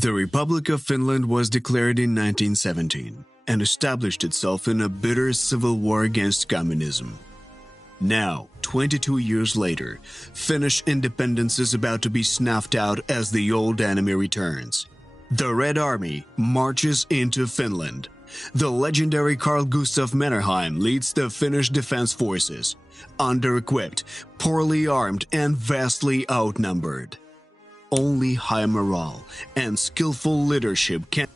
The Republic of Finland was declared in 1917 and established itself in a bitter civil war against communism. Now, 22 years later, Finnish independence is about to be snuffed out as the old enemy returns. The Red Army marches into Finland. The legendary Carl Gustaf Mannerheim leads the Finnish defense forces, under-equipped, poorly armed, and vastly outnumbered. Only high morale and skillful leadership can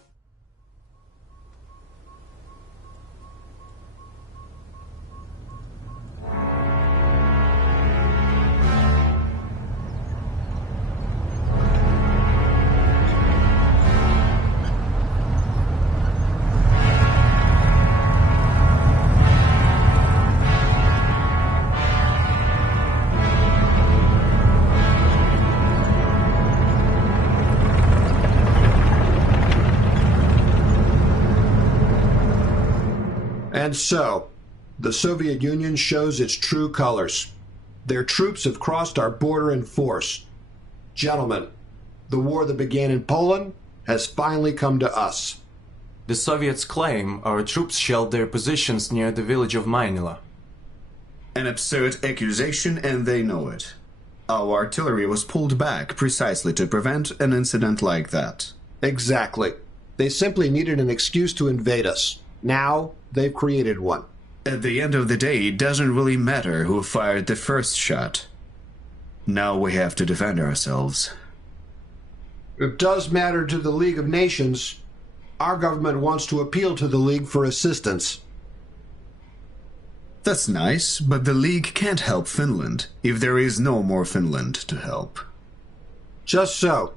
And so, the Soviet Union shows its true colors. Their troops have crossed our border in force. Gentlemen, the war that began in Poland has finally come to us. The Soviets claim our troops shelled their positions near the village of Mainila. An absurd accusation, and they know it. Our artillery was pulled back precisely to prevent an incident like that. Exactly. They simply needed an excuse to invade us. Now, they've created one. At the end of the day, it doesn't really matter who fired the first shot. Now we have to defend ourselves. It does matter to the League of Nations. Our government wants to appeal to the League for assistance. That's nice, but the League can't help Finland if there is no more Finland to help. Just so.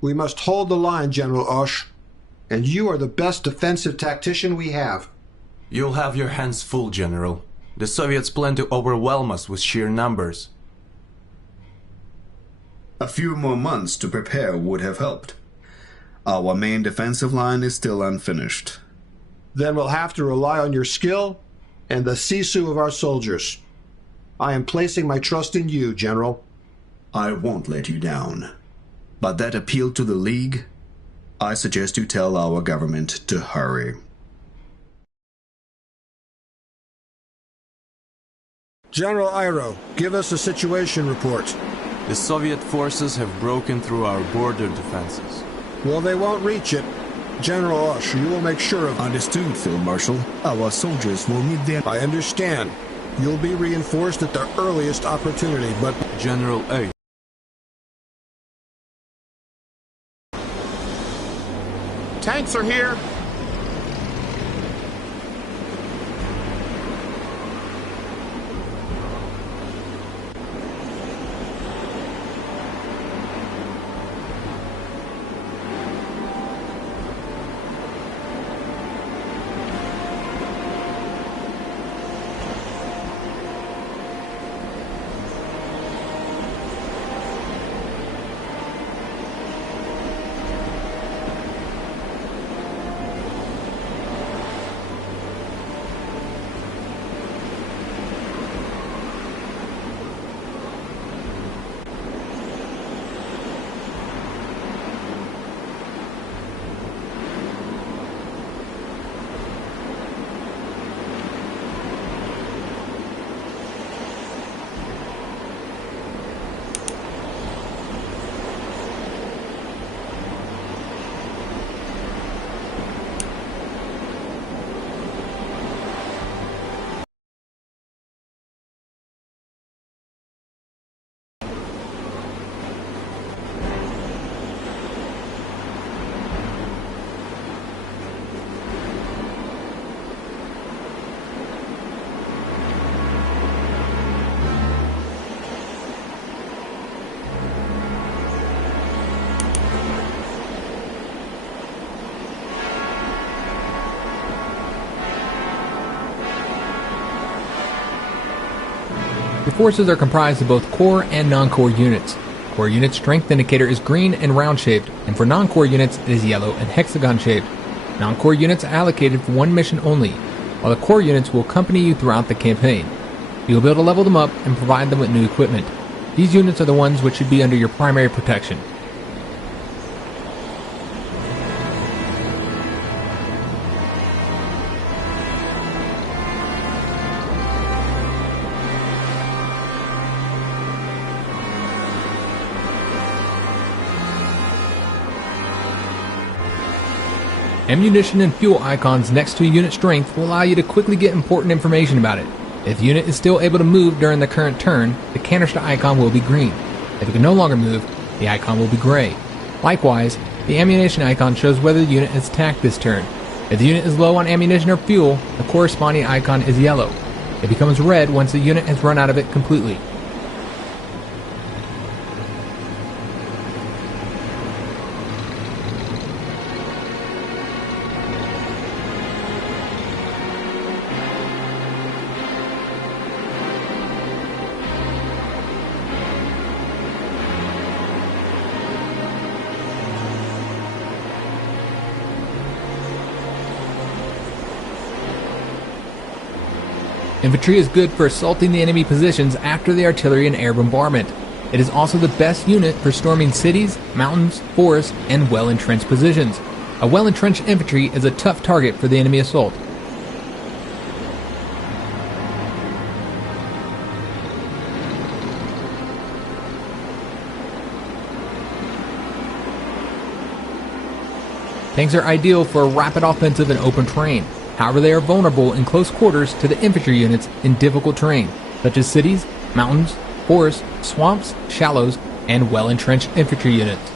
We must hold the line, General Osh. And you are the best defensive tactician we have. You'll have your hands full, General. The Soviets plan to overwhelm us with sheer numbers. A few more months to prepare would have helped. Our main defensive line is still unfinished. Then we'll have to rely on your skill and the sisu of our soldiers. I am placing my trust in you, General. I won't let you down. But that appeal to the League, I suggest you tell our government to hurry. General Iroh, give us a situation report. The Soviet forces have broken through our border defenses. Well, they won't reach it. General Osh, you will make sure of... Understood, Field Marshal. Our soldiers will meet them. I understand. You'll be reinforced at the earliest opportunity, but... General A. Tanks are here! Your forces are comprised of both core and non-core units. Core unit strength indicator is green and round-shaped, and for non-core units it is yellow and hexagon-shaped. Non-core units are allocated for one mission only, while the core units will accompany you throughout the campaign. You will be able to level them up and provide them with new equipment. These units are the ones which should be under your primary protection. Ammunition and fuel icons next to unit strength will allow you to quickly get important information about it. If the unit is still able to move during the current turn, the canister icon will be green. If it can no longer move, the icon will be gray. Likewise, the ammunition icon shows whether the unit is attacked this turn. If the unit is low on ammunition or fuel, the corresponding icon is yellow. It becomes red once the unit has run out of it completely. Infantry is good for assaulting the enemy positions after the artillery and air bombardment. It is also the best unit for storming cities, mountains, forests, and well-entrenched positions. A well-entrenched infantry is a tough target for the enemy assault. Tanks are ideal for a rapid offensive in open terrain. However, they are vulnerable in close quarters to the infantry units in difficult terrain, such as cities, mountains, forests, swamps, shallows, and well-entrenched infantry units.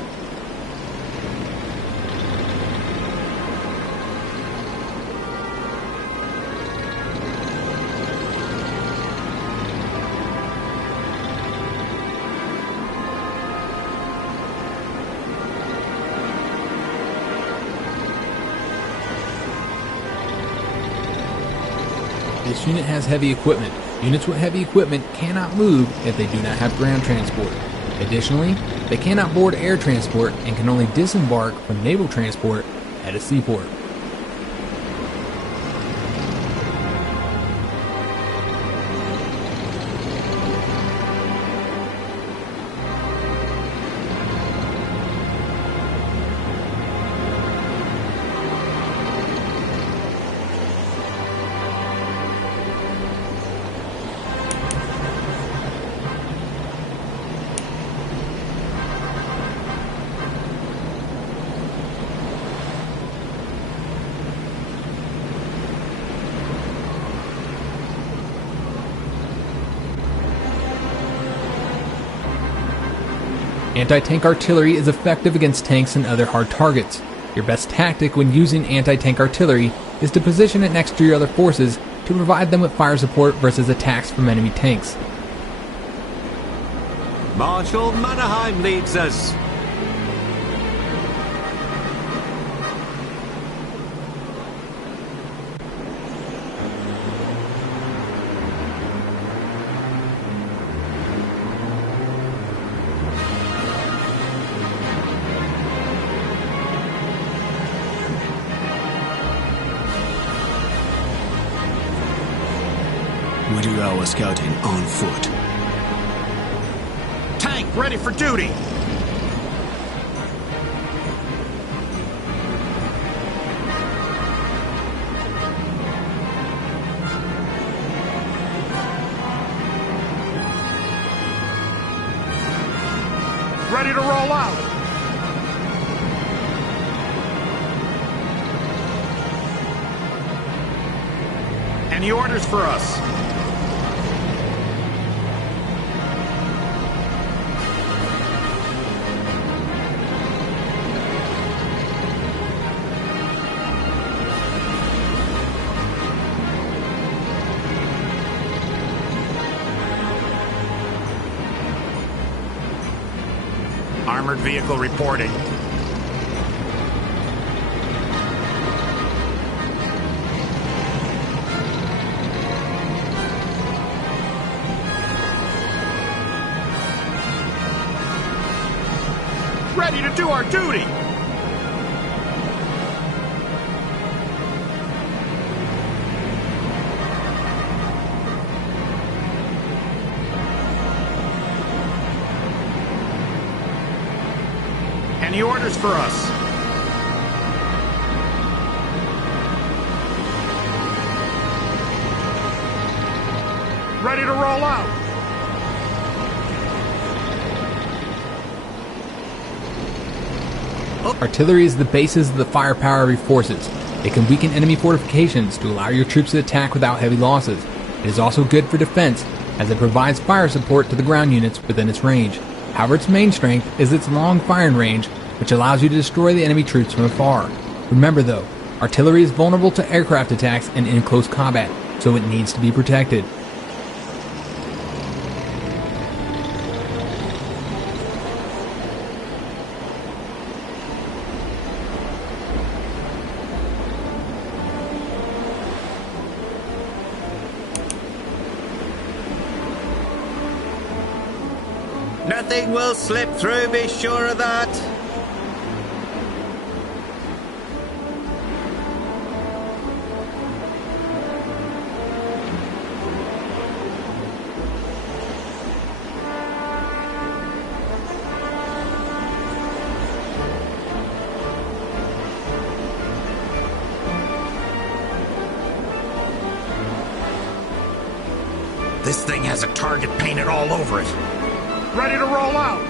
This unit has heavy equipment. Units with heavy equipment cannot move if they do not have ground transport. Additionally, they cannot board air transport and can only disembark from naval transport at a seaport. Anti-tank artillery is effective against tanks and other hard targets. Your best tactic when using anti-tank artillery is to position it next to your other forces to provide them with fire support versus attacks from enemy tanks. Marshal Mannerheim leads us. We do our scouting on foot. Tank ready for duty. Ready to roll out. Any orders for us? Armored vehicle reporting. Ready to do our duty. Any orders for us? Ready to roll out. artillery is the basis of the firepower of your forces. It can weaken enemy fortifications to allow your troops to attack without heavy losses. It is also good for defense, as it provides fire support to the ground units within its range. However, its main strength is its long firing range, which allows you to destroy the enemy troops from afar. Remember though, artillery is vulnerable to aircraft attacks and in close combat, so it needs to be protected. Nothing will slip through, be sure of that. This thing has a target painted all over it. Ready to roll out!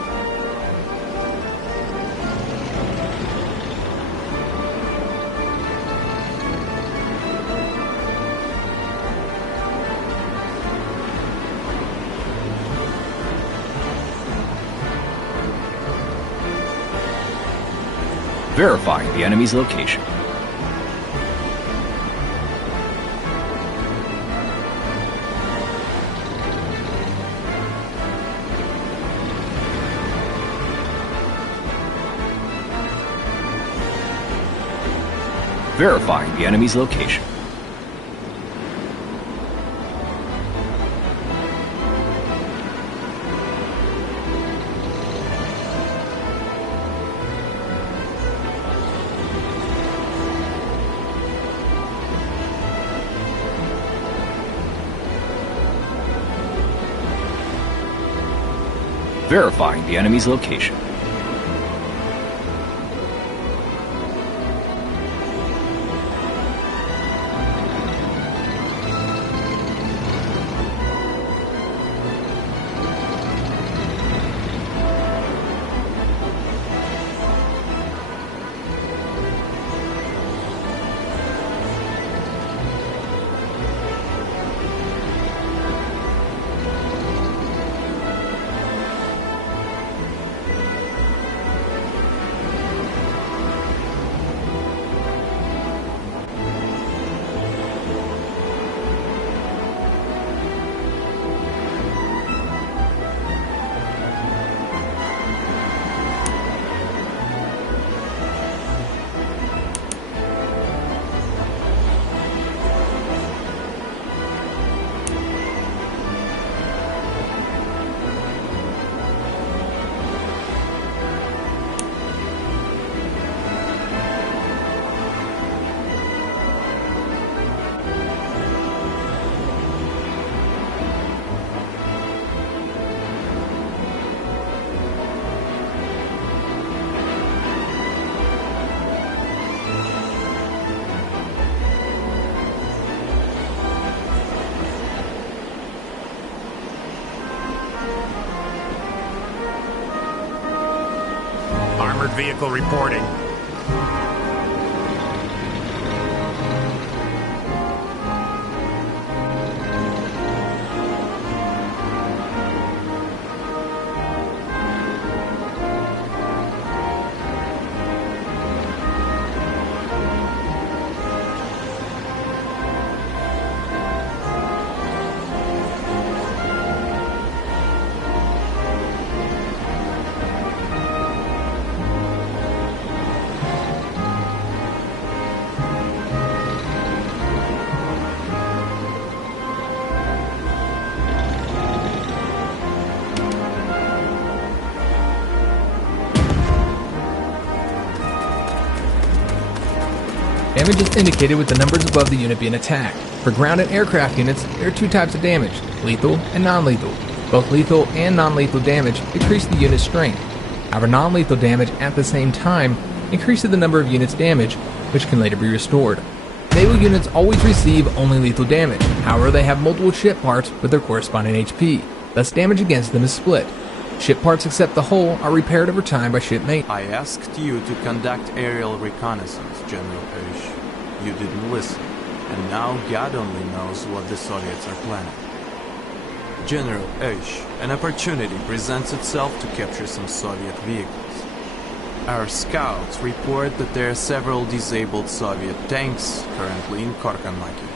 Verifying the enemy's location. Verifying the enemy's location. Verifying the enemy's location. Armored vehicle reporting. Damage is indicated with the numbers above the unit being attacked. For ground and aircraft units, there are two types of damage, lethal and non-lethal. Both lethal and non-lethal damage decrease the unit's strength. However, non-lethal damage at the same time increases the number of units damaged, which can later be restored. Naval units always receive only lethal damage, however they have multiple ship parts with their corresponding HP, thus damage against them is split. Ship parts except the hull are repaired over time by ship maintenance. I asked you to conduct aerial reconnaissance, General Oesch. You didn't listen, and now God only knows what the Soviets are planning. General Oesch, an opportunity presents itself to capture some Soviet vehicles. Our scouts report that there are several disabled Soviet tanks currently in Korkanmaki.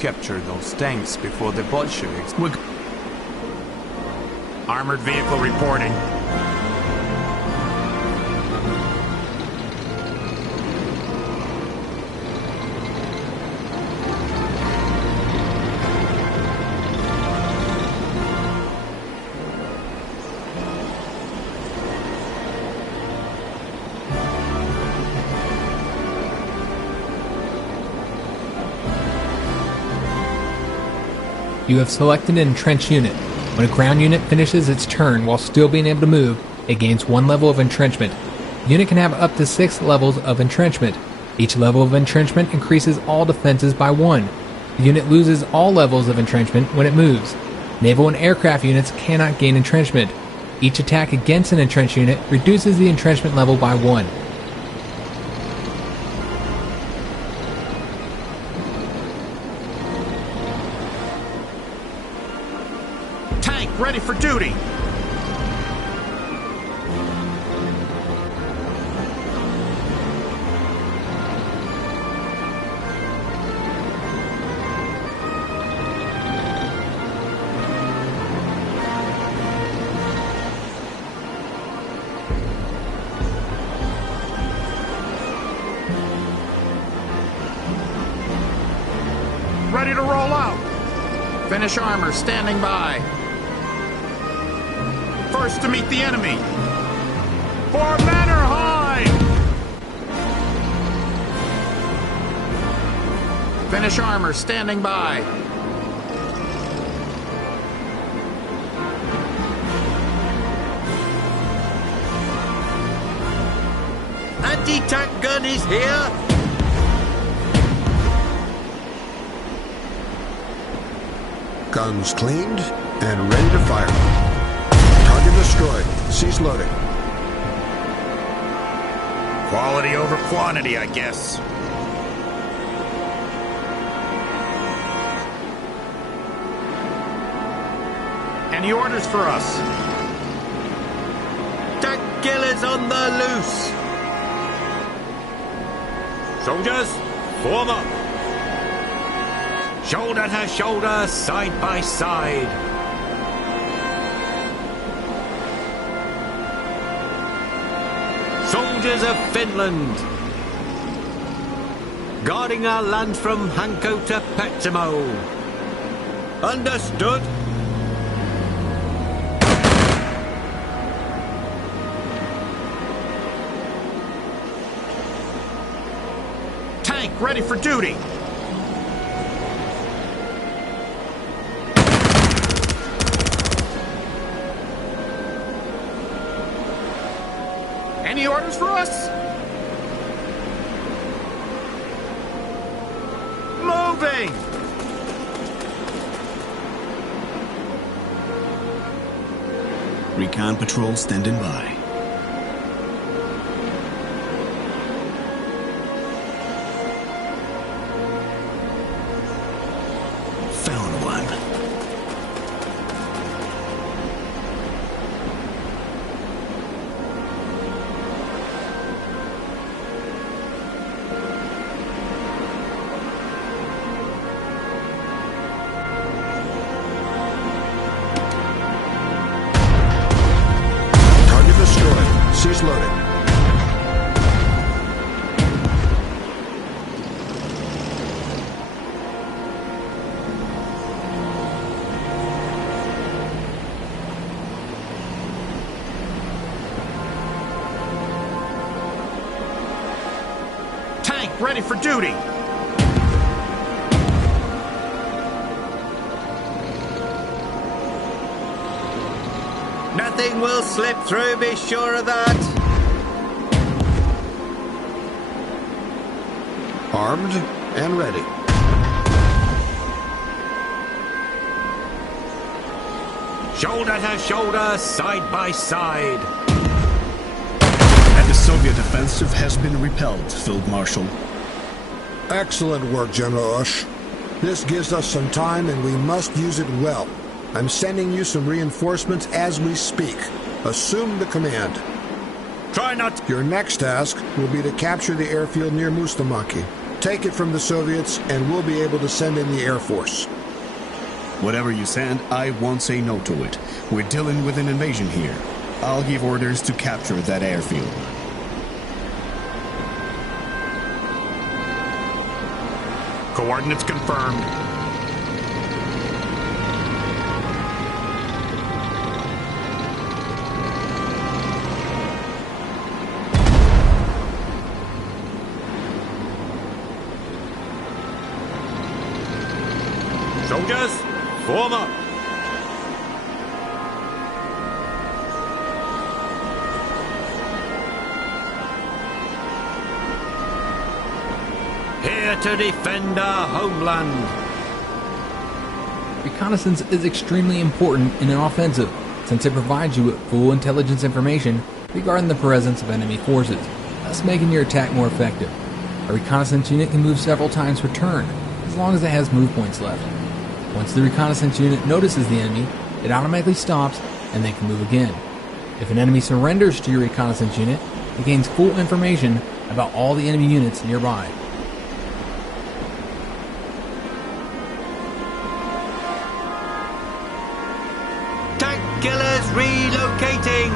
Capture those tanks before the Bolsheviks... Armored vehicle reporting. You have selected an entrenched unit. When a ground unit finishes its turn while still being able to move, it gains 1 level of entrenchment. The unit can have up to 6 levels of entrenchment. Each level of entrenchment increases all defenses by 1. The unit loses all levels of entrenchment when it moves. Naval and aircraft units cannot gain entrenchment. Each attack against an entrenched unit reduces the entrenchment level by 1. Tank ready for duty. Ready to roll out. Finnish armor standing by. First to meet the enemy. For Mannerheim! Finnish armor standing by. Anti-tank gun is here. Guns cleaned and ready to fire. Target destroyed. Cease loading. Quality over quantity, I guess. Any orders for us? Tank killers on the loose. Soldiers, form up. Shoulder to shoulder, side by side. Soldiers of Finland, guarding our land from Hanko to Petsamo. Understood? Tank ready for duty. Any orders for us? Moving! Recon patrol standing by. Found one. Cease loading. Tank ready for duty. Nothing will slip through, be sure of that. Armed and ready. Shoulder to shoulder, side by side. And the Soviet offensive has been repelled, Field Marshal. Excellent work, General Ush. This gives us some time and we must use it well. I'm sending you some reinforcements as we speak. Assume the command. Try not. Your next task will be to capture the airfield near Mustamaki. Take it from the Soviets and we'll be able to send in the Air Force. Whatever you send, I won't say no to it. We're dealing with an invasion here. I'll give orders to capture that airfield. Coordinates confirmed. Soldiers, form up. Here to defend our homeland. Reconnaissance is extremely important in an offensive, since it provides you with full intelligence information regarding the presence of enemy forces, thus making your attack more effective. A reconnaissance unit can move several times per turn, as long as it has move points left. Once the reconnaissance unit notices the enemy, it automatically stops and they can move again. If an enemy surrenders to your reconnaissance unit, it gains full information about all the enemy units nearby. Tank killers relocating.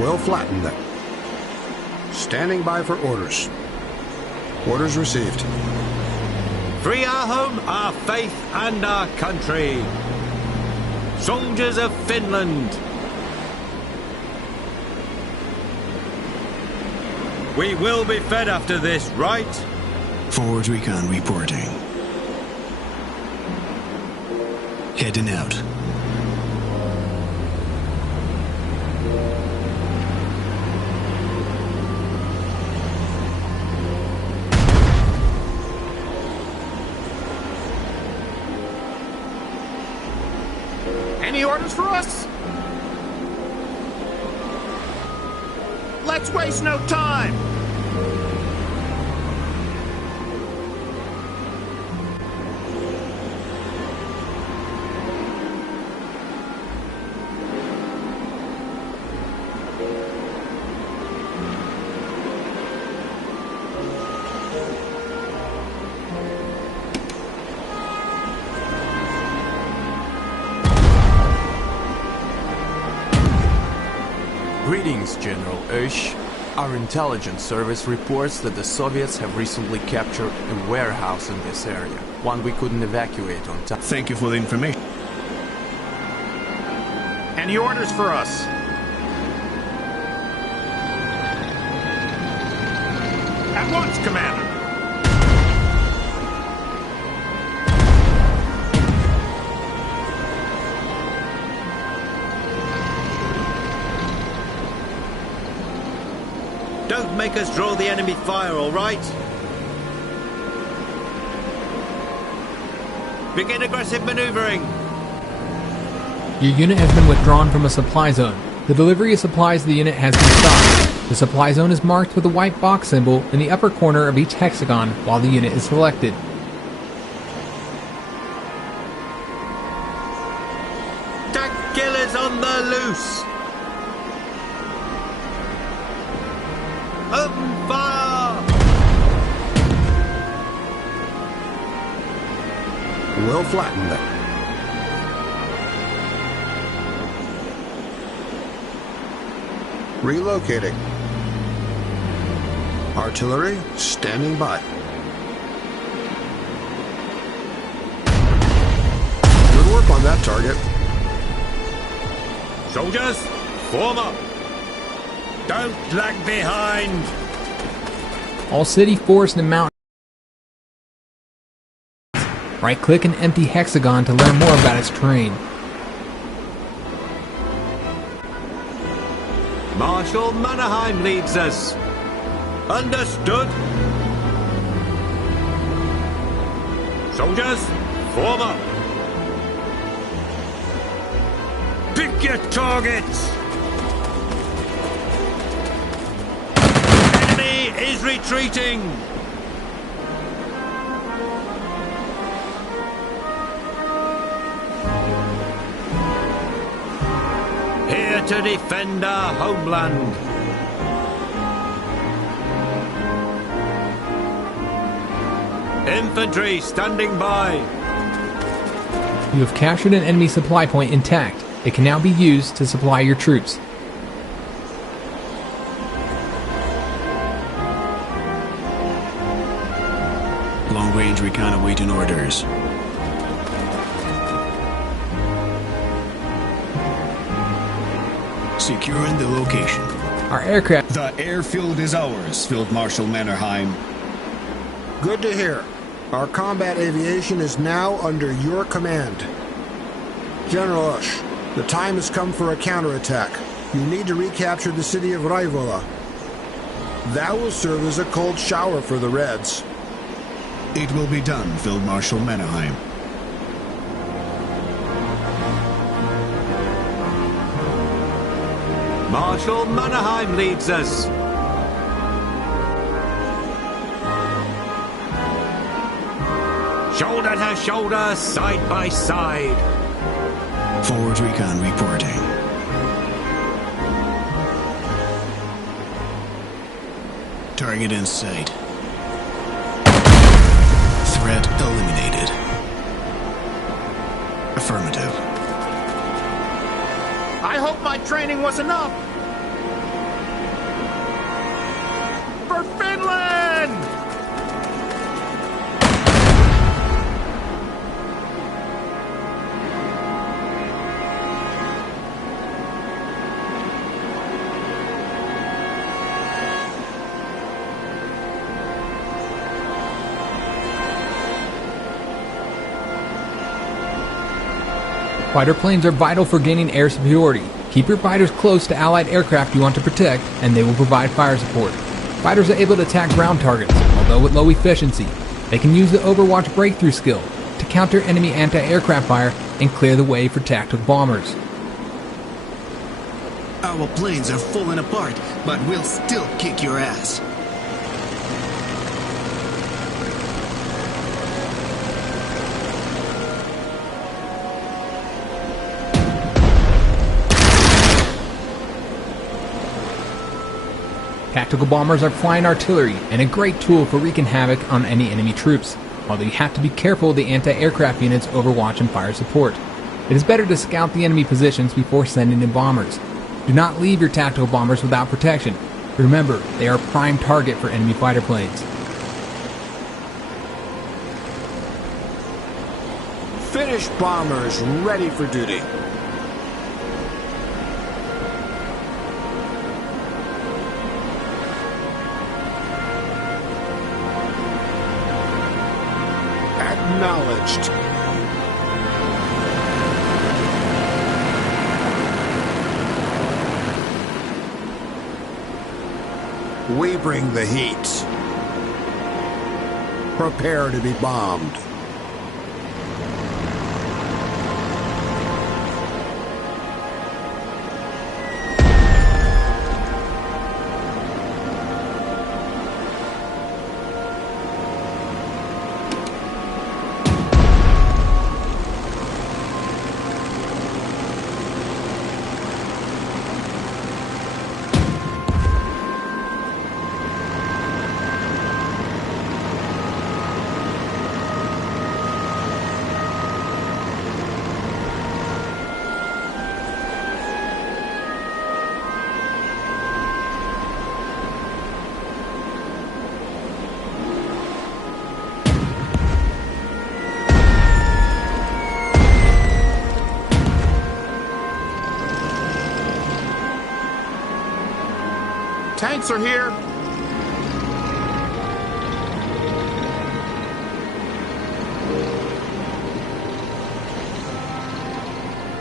We'll flatten them. Standing by for orders. Orders received. Free our home, our faith, and our country. Soldiers of Finland. We will be fed after this, right? Forward Recon reporting. Heading out. Any orders for us? Let's waste no time! Greetings, General Ush. Our intelligence service reports that the Soviets have recently captured a warehouse in this area, one we couldn't evacuate on time. Thank you for the information. Any orders for us? At once, Commander! Don't make us draw the enemy fire, all right? Begin aggressive maneuvering. Your unit has been withdrawn from a supply zone. The delivery of supplies to the unit has been stopped. The supply zone is marked with a white box symbol in the upper corner of each hexagon while the unit is selected. Tank killers on the loose. Open fire! We'll flatten them. Relocating. Artillery standing by. Good work on that target. Soldiers, form up. Don't lag behind. All city, forest, and mountain. Right-click an empty hexagon to learn more about its terrain. Marshal Mannerheim leads us. Understood? Soldiers, form up. Pick your targets. Enemy is retreating. Here to defend our homeland. Infantry standing by. You have captured an enemy supply point intact. It can now be used to supply your troops. Long-range recon awaiting orders. Securing the location. Our aircraft... The airfield is ours, Field Marshal Mannerheim. Good to hear. Our combat aviation is now under your command. General Ush, the time has come for a counterattack. You need to recapture the city of Raivola. That will serve as a cold shower for the Reds. It will be done, Field Marshal Mannerheim. Marshal Mannerheim leads us. Shoulder to shoulder, side by side. Forward recon reporting. Target in sight. Threat eliminated. Affirmative. I hope my training was enough. For Finland! Fighter planes are vital for gaining air superiority. Keep your fighters close to Allied aircraft you want to protect, and they will provide fire support. Fighters are able to attack ground targets, although with low efficiency. They can use the Overwatch breakthrough skill to counter enemy anti-aircraft fire and clear the way for tactical bombers. Our planes are falling apart, but we'll still kick your ass. Tactical bombers are flying artillery and a great tool for wreaking havoc on any enemy troops, although you have to be careful of the anti-aircraft units Overwatch and fire support. It is better to scout the enemy positions before sending in bombers. Do not leave your tactical bombers without protection. Remember, they are a prime target for enemy fighter planes. Finnish bombers ready for duty. Acknowledged. We bring the heat. Prepare to be bombed. Tanks are here.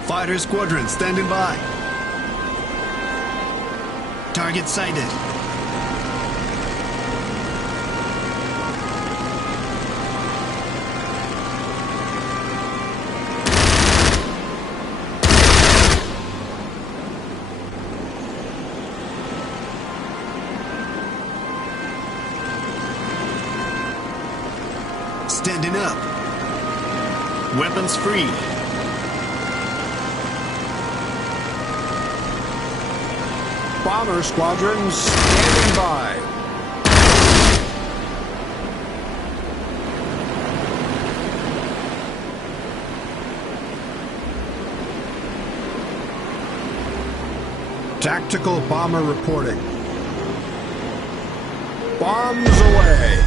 Fighter squadron standing by. Target sighted. Standing up. Weapons free. Bomber squadrons standing by. Tactical bomber reporting. Bombs away.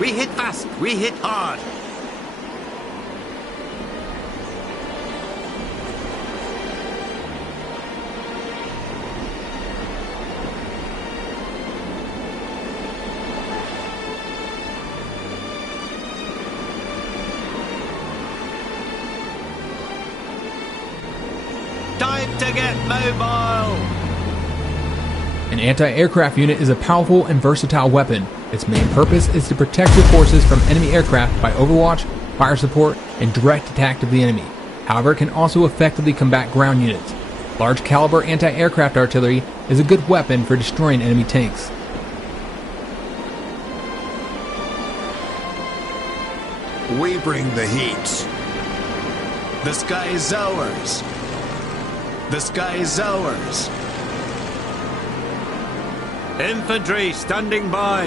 We hit fast, we hit hard. Time to get mobile! An anti-aircraft unit is a powerful and versatile weapon. Its main purpose is to protect your forces from enemy aircraft by overwatch, fire support, and direct attack of the enemy. However, it can also effectively combat ground units. Large caliber anti-aircraft artillery is a good weapon for destroying enemy tanks. We bring the heat. The sky is ours. The sky is ours. Infantry standing by.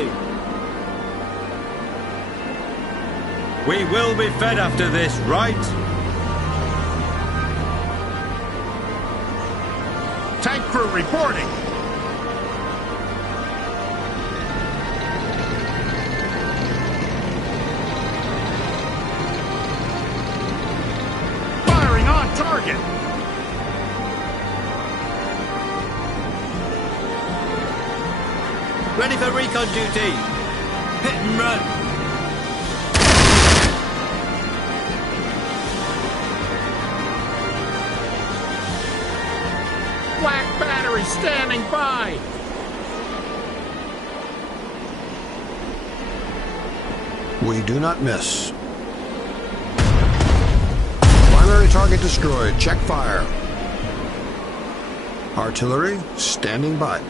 We will be fed after this, right? Tank crew reporting. Firing on target. Ready for recon duty. Hit and run. Black battery standing by. We do not miss. Primary target destroyed. Check fire. Artillery standing by.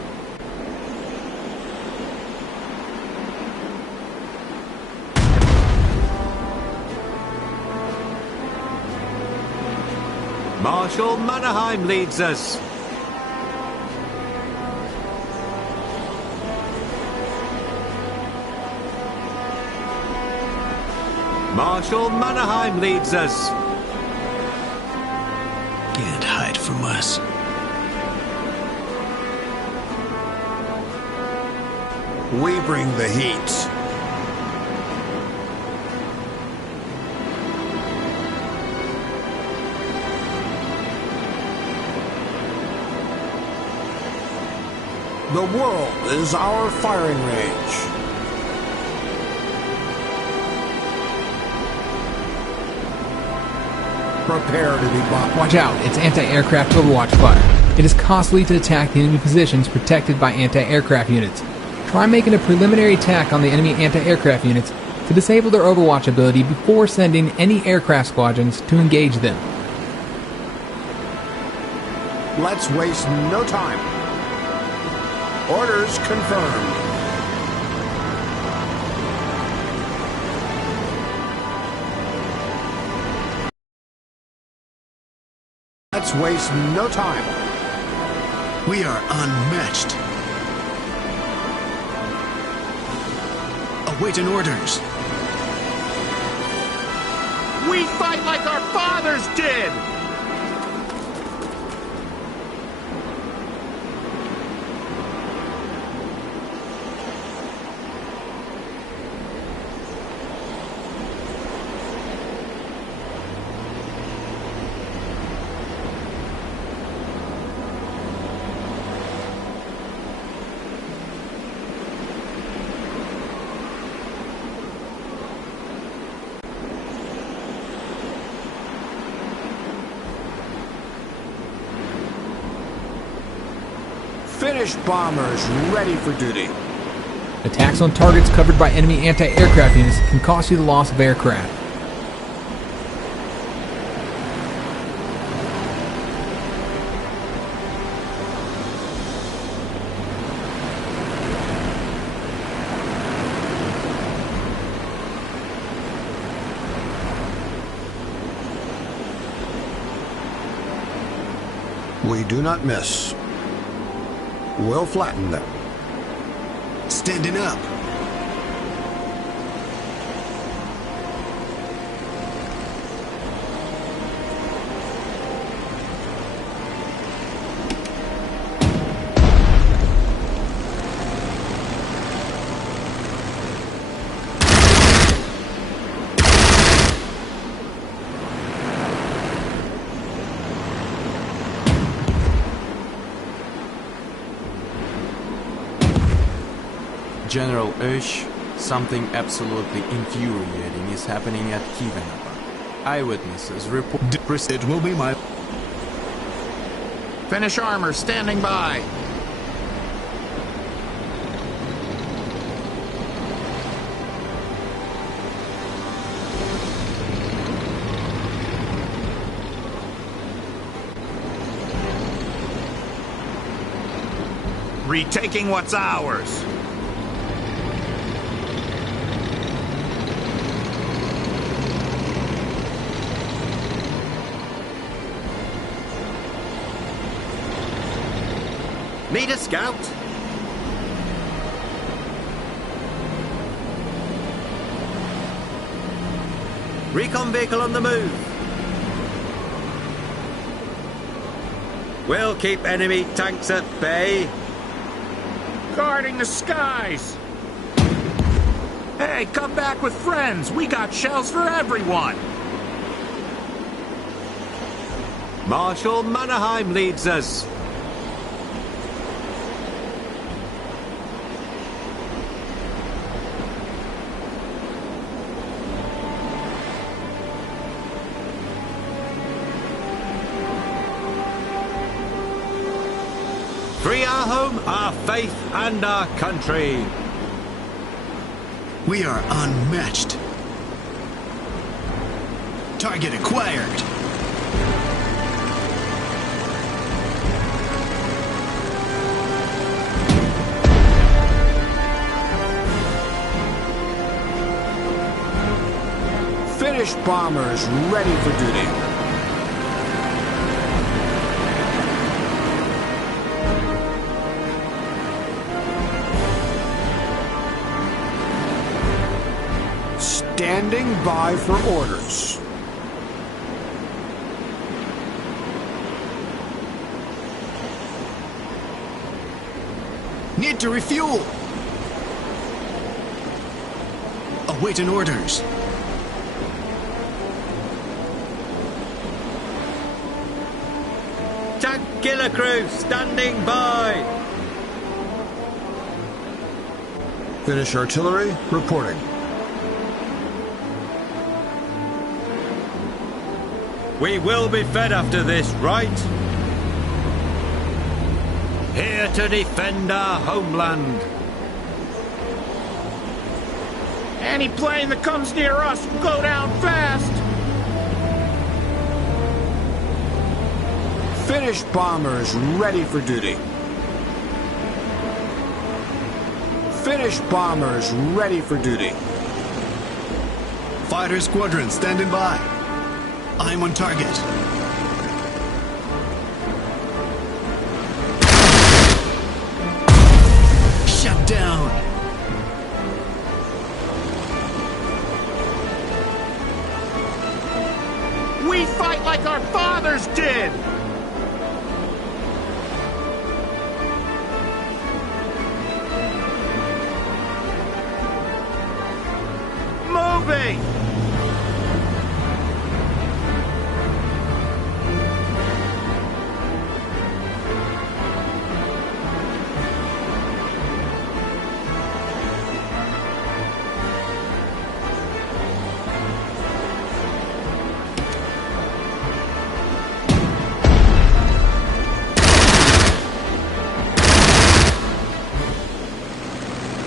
Marshal Mannerheim leads us. Marshal Mannerheim leads us. Can't hide from us. We bring the heat. The world is our firing range. Prepare to be bombed. Watch out, it's anti-aircraft overwatch fire. It is costly to attack the enemy positions protected by anti-aircraft units. Try making a preliminary attack on the enemy anti-aircraft units to disable their overwatch ability before sending any aircraft squadrons to engage them. Let's waste no time. Orders confirmed. Let's waste no time. We are unmatched. Awaiting orders. We fight like our fathers did. Finnish bombers ready for duty. Attacks on targets covered by enemy anti-aircraft units can cost you the loss of aircraft. We do not miss. We'll flatten them. Standing up. General Oesch, something absolutely infuriating is happening at Kievanapa. Eyewitnesses report... It will be my... Finnish armor standing by. Retaking what's ours. Meet a scout. Recon vehicle on the move. We'll keep enemy tanks at bay. Guarding the skies. Hey, come back with friends. We got shells for everyone. Marshal Mannerheim leads us. Free our home, our faith, and our country. We are unmatched. Target acquired. Finnish bombers ready for duty. Standing by for orders. Need to refuel. Awaiting orders. Tank killer crew standing by. Finnish artillery reporting. We will be fed after this, right? Here to defend our homeland. Any plane that comes near us will go down fast. Finnish bombers ready for duty. Finnish bombers ready for duty. Fighter squadron standing by. I'm on target. Shut down. We fight like our fathers did. Moving.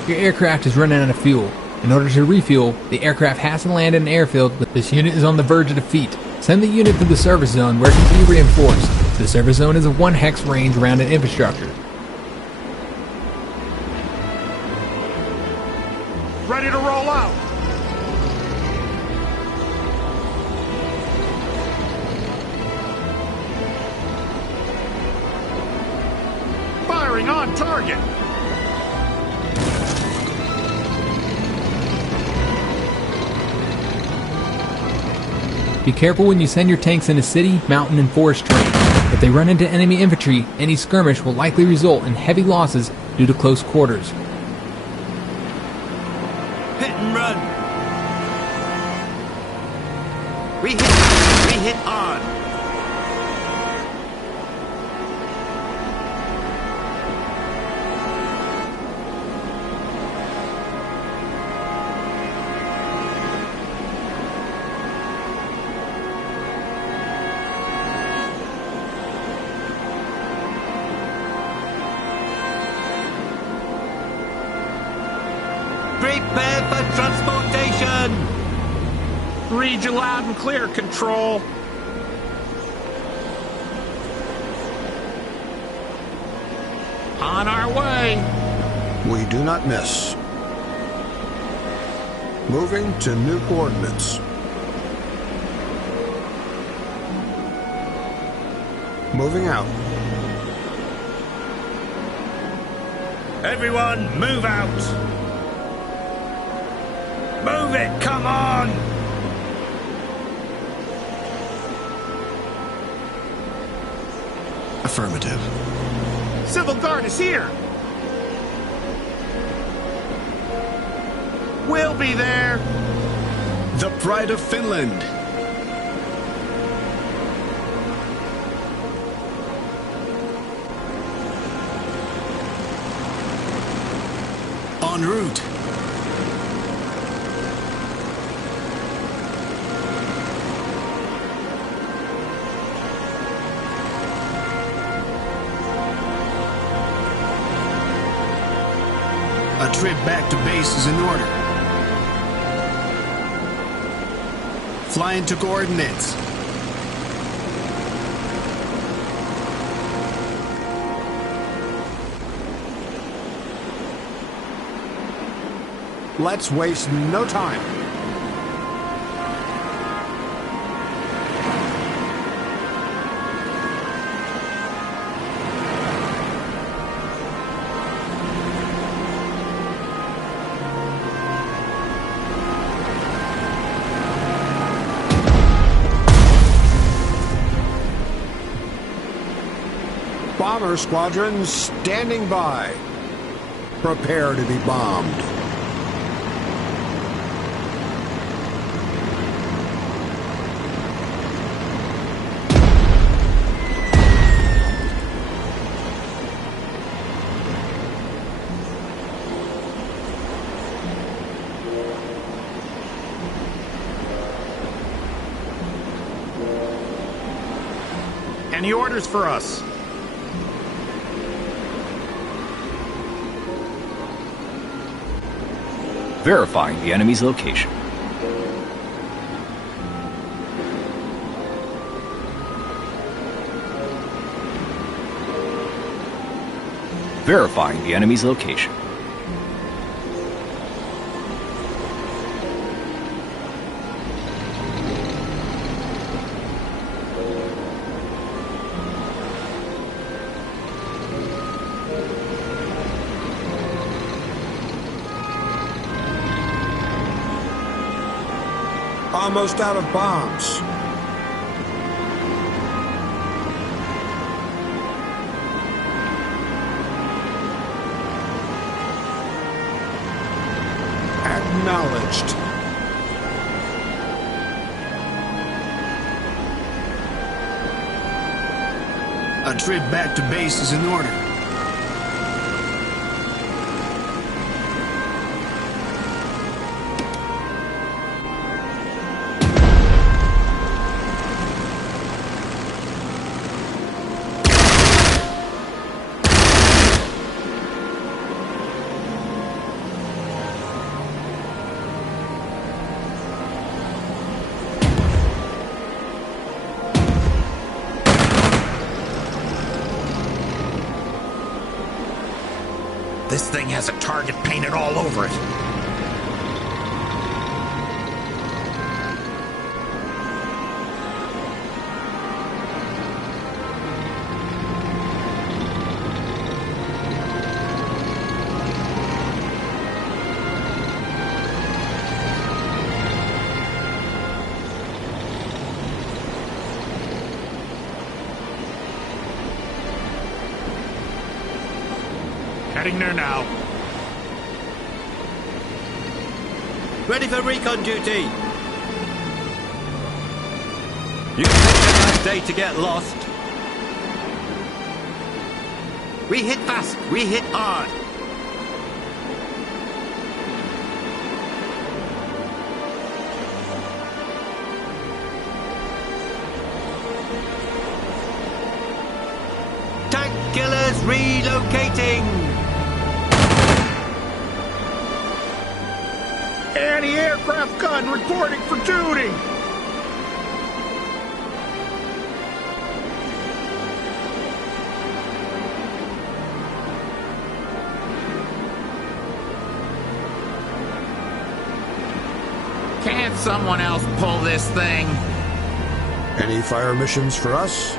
Your aircraft is running out of fuel. In order to refuel, the aircraft has to land in an airfield, but this unit is on the verge of defeat. Send the unit to the service zone where it can be reinforced. The service zone is a 1 hex range around an infrastructure. Ready to roll out. Firing on target. Be careful when you send your tanks into city, mountain, and forest terrain. If they run into enemy infantry, any skirmish will likely result in heavy losses due to close quarters. Hit and run. We hit hard. Prepare for transportation! Read you loud and clear, Control. On our way. We do not miss. Moving to new coordinates. Moving out. Everyone, move out! Move it, come on! Affirmative. Civil Guard is here. We'll be there. The pride of Finland. En route. A trip back to base is in order. Flying to coordinates. Let's waste no time. Bomber squadrons standing by. Prepare to be bombed. Any orders for us? Verifying the enemy's location. Verifying the enemy's location. Almost out of bombs. Acknowledged. A trip back to base is in order. This thing has a target painted all over it. Heading there now. Ready for recon duty. You picked a nice day to get lost. We hit fast, we hit hard. Tank killers relocating. Anti-aircraft gun reporting for duty! Can't someone else pull this thing? Any fire missions for us?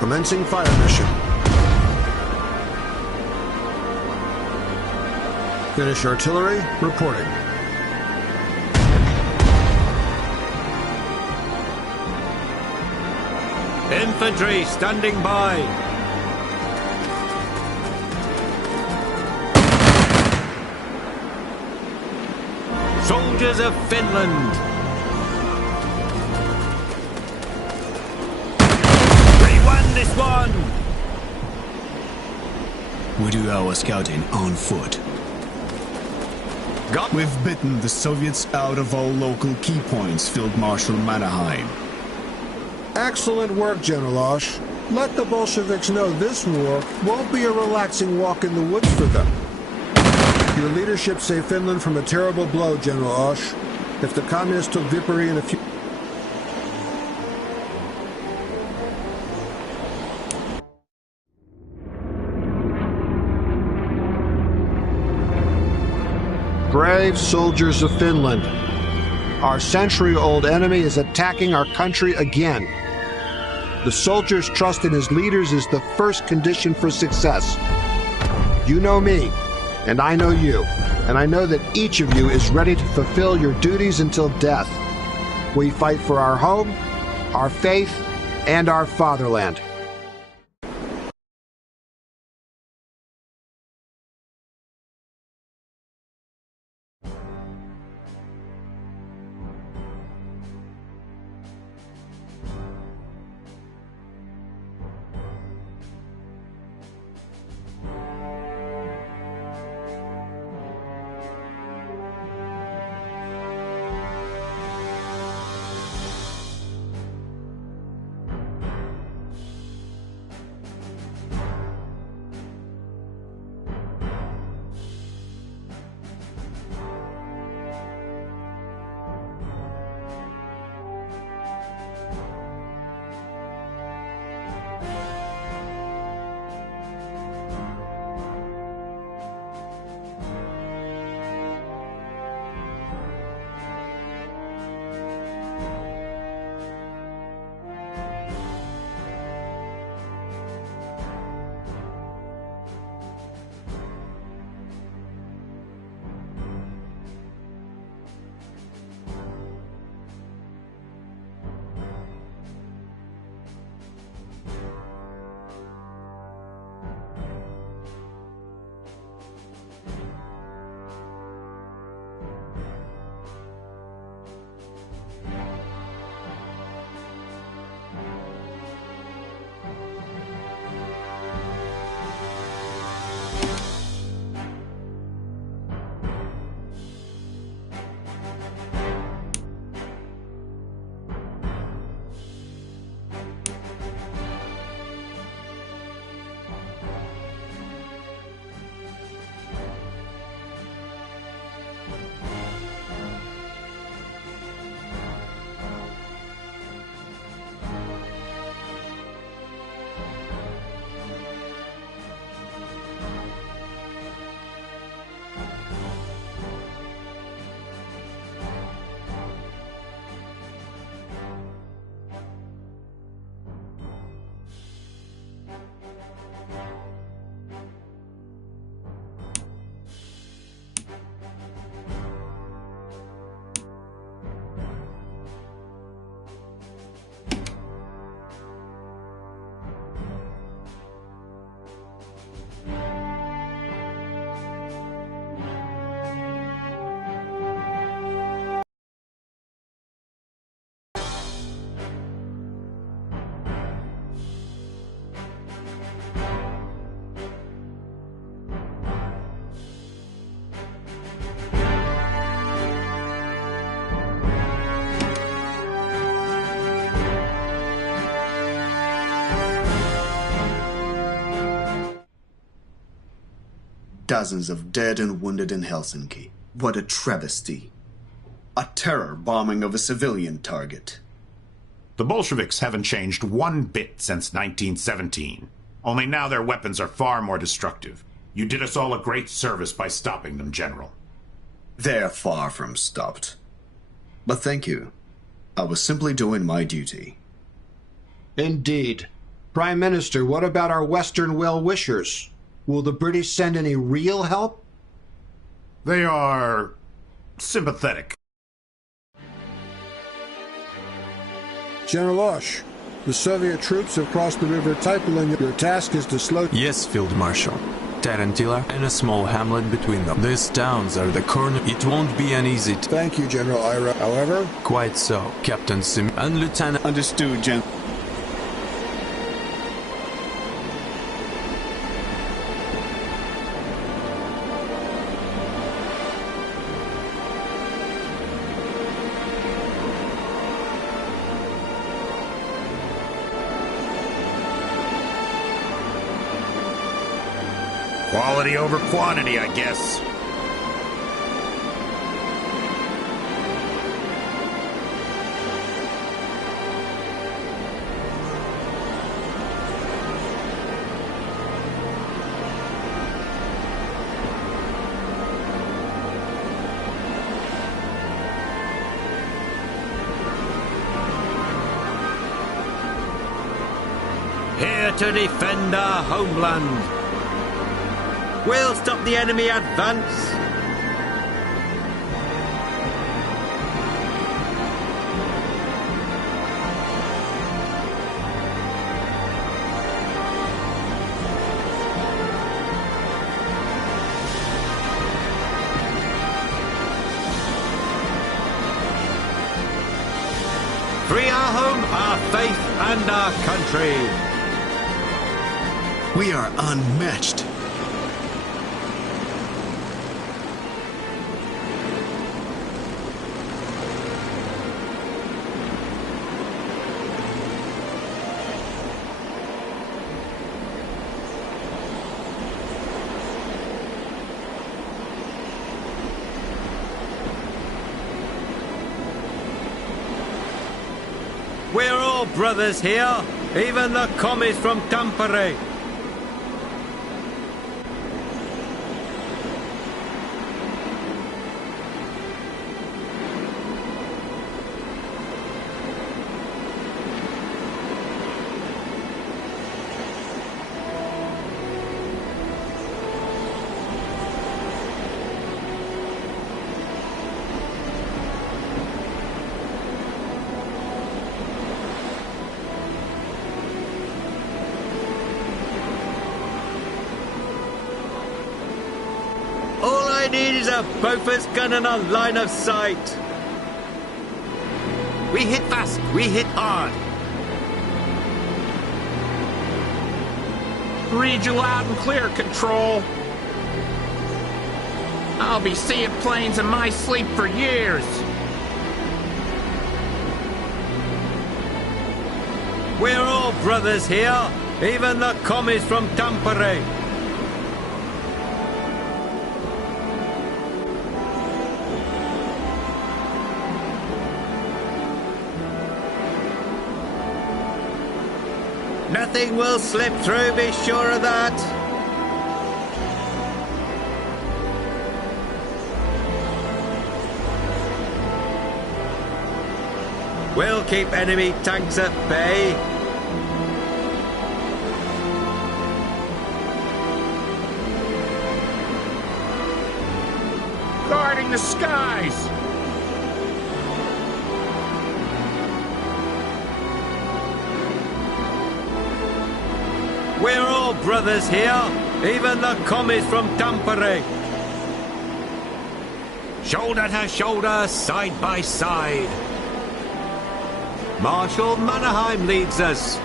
Commencing fire mission. Finnish artillery reporting. Infantry standing by. Soldiers of Finland. We won this one. We do our scouting on foot. We've bitten the Soviets out of all local key points, Field Marshal Mannerheim. Excellent work, General Osh. Let the Bolsheviks know this war won't be a relaxing walk in the woods for them. Your leadership saved Finland from a terrible blow, General Osh. If the communists took Viipuri in a few... Brave soldiers of Finland, our century-old enemy is attacking our country again. The soldier's trust in his leaders is the first condition for success. You know me, and I know you, and I know that each of you is ready to fulfill your duties until death. We fight for our home, our faith, and our fatherland. dozens of dead and wounded in Helsinki. What a travesty. A terror bombing of a civilian target. The Bolsheviks haven't changed one bit since 1917. Only now their weapons are far more destructive. You did us all a great service by stopping them, General. They're far from stopped. But thank you. I was simply doing my duty. Indeed. Prime Minister, what about our Western well-wishers? Will the British send any real help? They are sympathetic. General Osh, the Soviet troops have crossed the river Typolin. Your task is to slow... Yes, Field Marshal. Tarantila and a small hamlet between them. These towns are the corner. It won't be an easy... Thank you, General Ira. However... Quite so, Captain Sim and Lieutenant... Understood, Gen... Quality over quantity, I guess. Here to defend our homeland. We'll stop the enemy advance. Free our home, our faith, and our country. We are unmatched. We're all brothers here, even the commies from Tampere. All I need is a Bofors gun and a line of sight. We hit fast, we hit hard. Read you loud and clear, Control. I'll be seeing planes in my sleep for years. We're all brothers here, even the commies from Tampere. Nothing will slip through, be sure of that. We'll keep enemy tanks at bay. Guarding the skies. We're all brothers here, even the commies from Tampere. Shoulder to shoulder, side by side. Marshal Mannerheim leads us.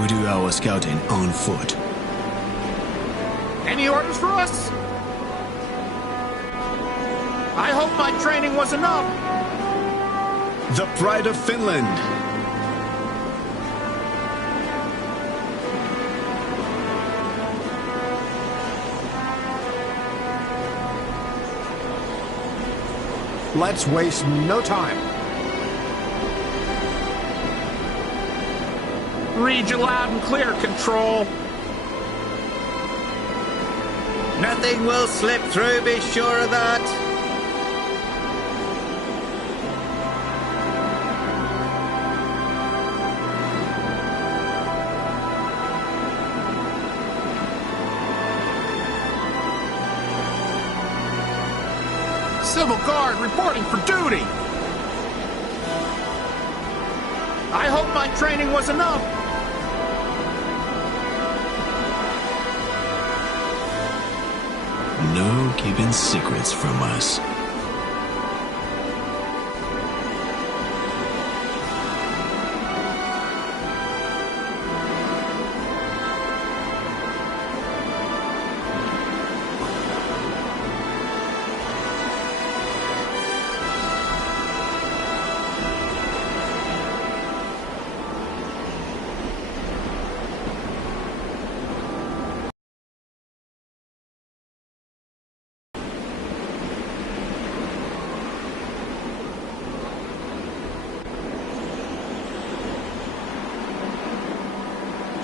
We do our scouting on foot. Any orders for us? I hope my training was enough. The pride of Finland. Let's waste no time. Read you loud and clear, Control. Nothing will slip through, be sure of that. Civil Guard reporting for duty. I hope my training was enough. No keeping secrets from us.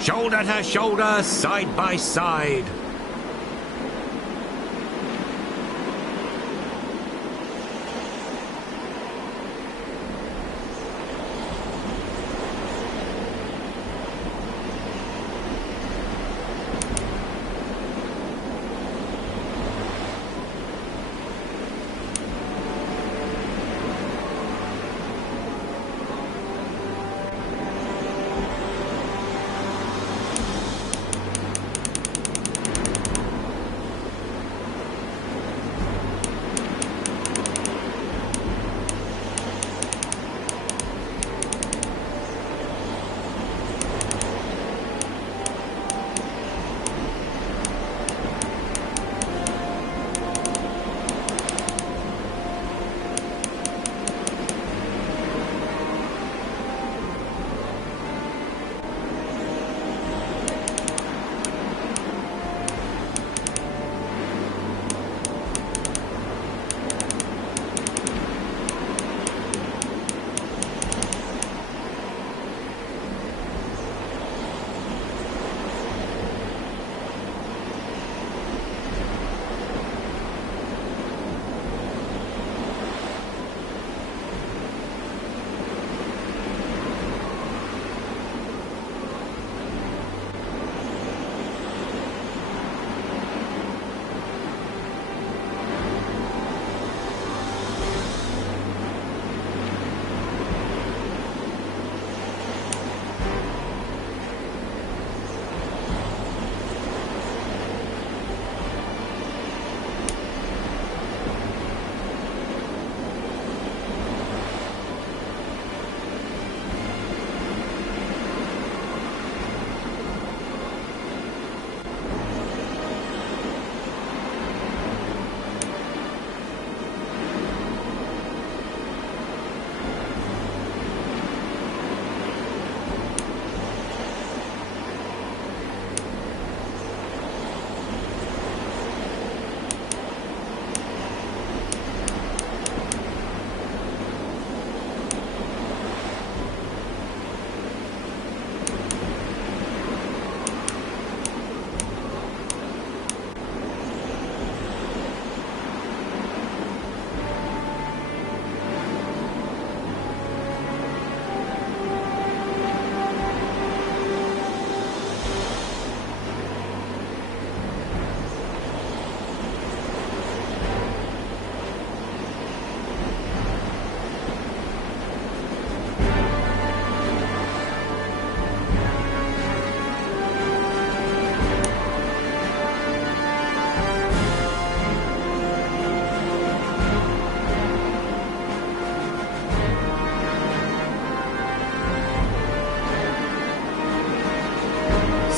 Shoulder to shoulder, side by side.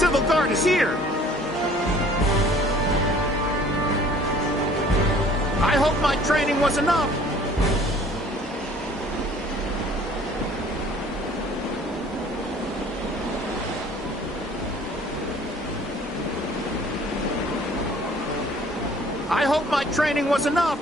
Civil Guard is here! I hope my training was enough! I hope my training was enough!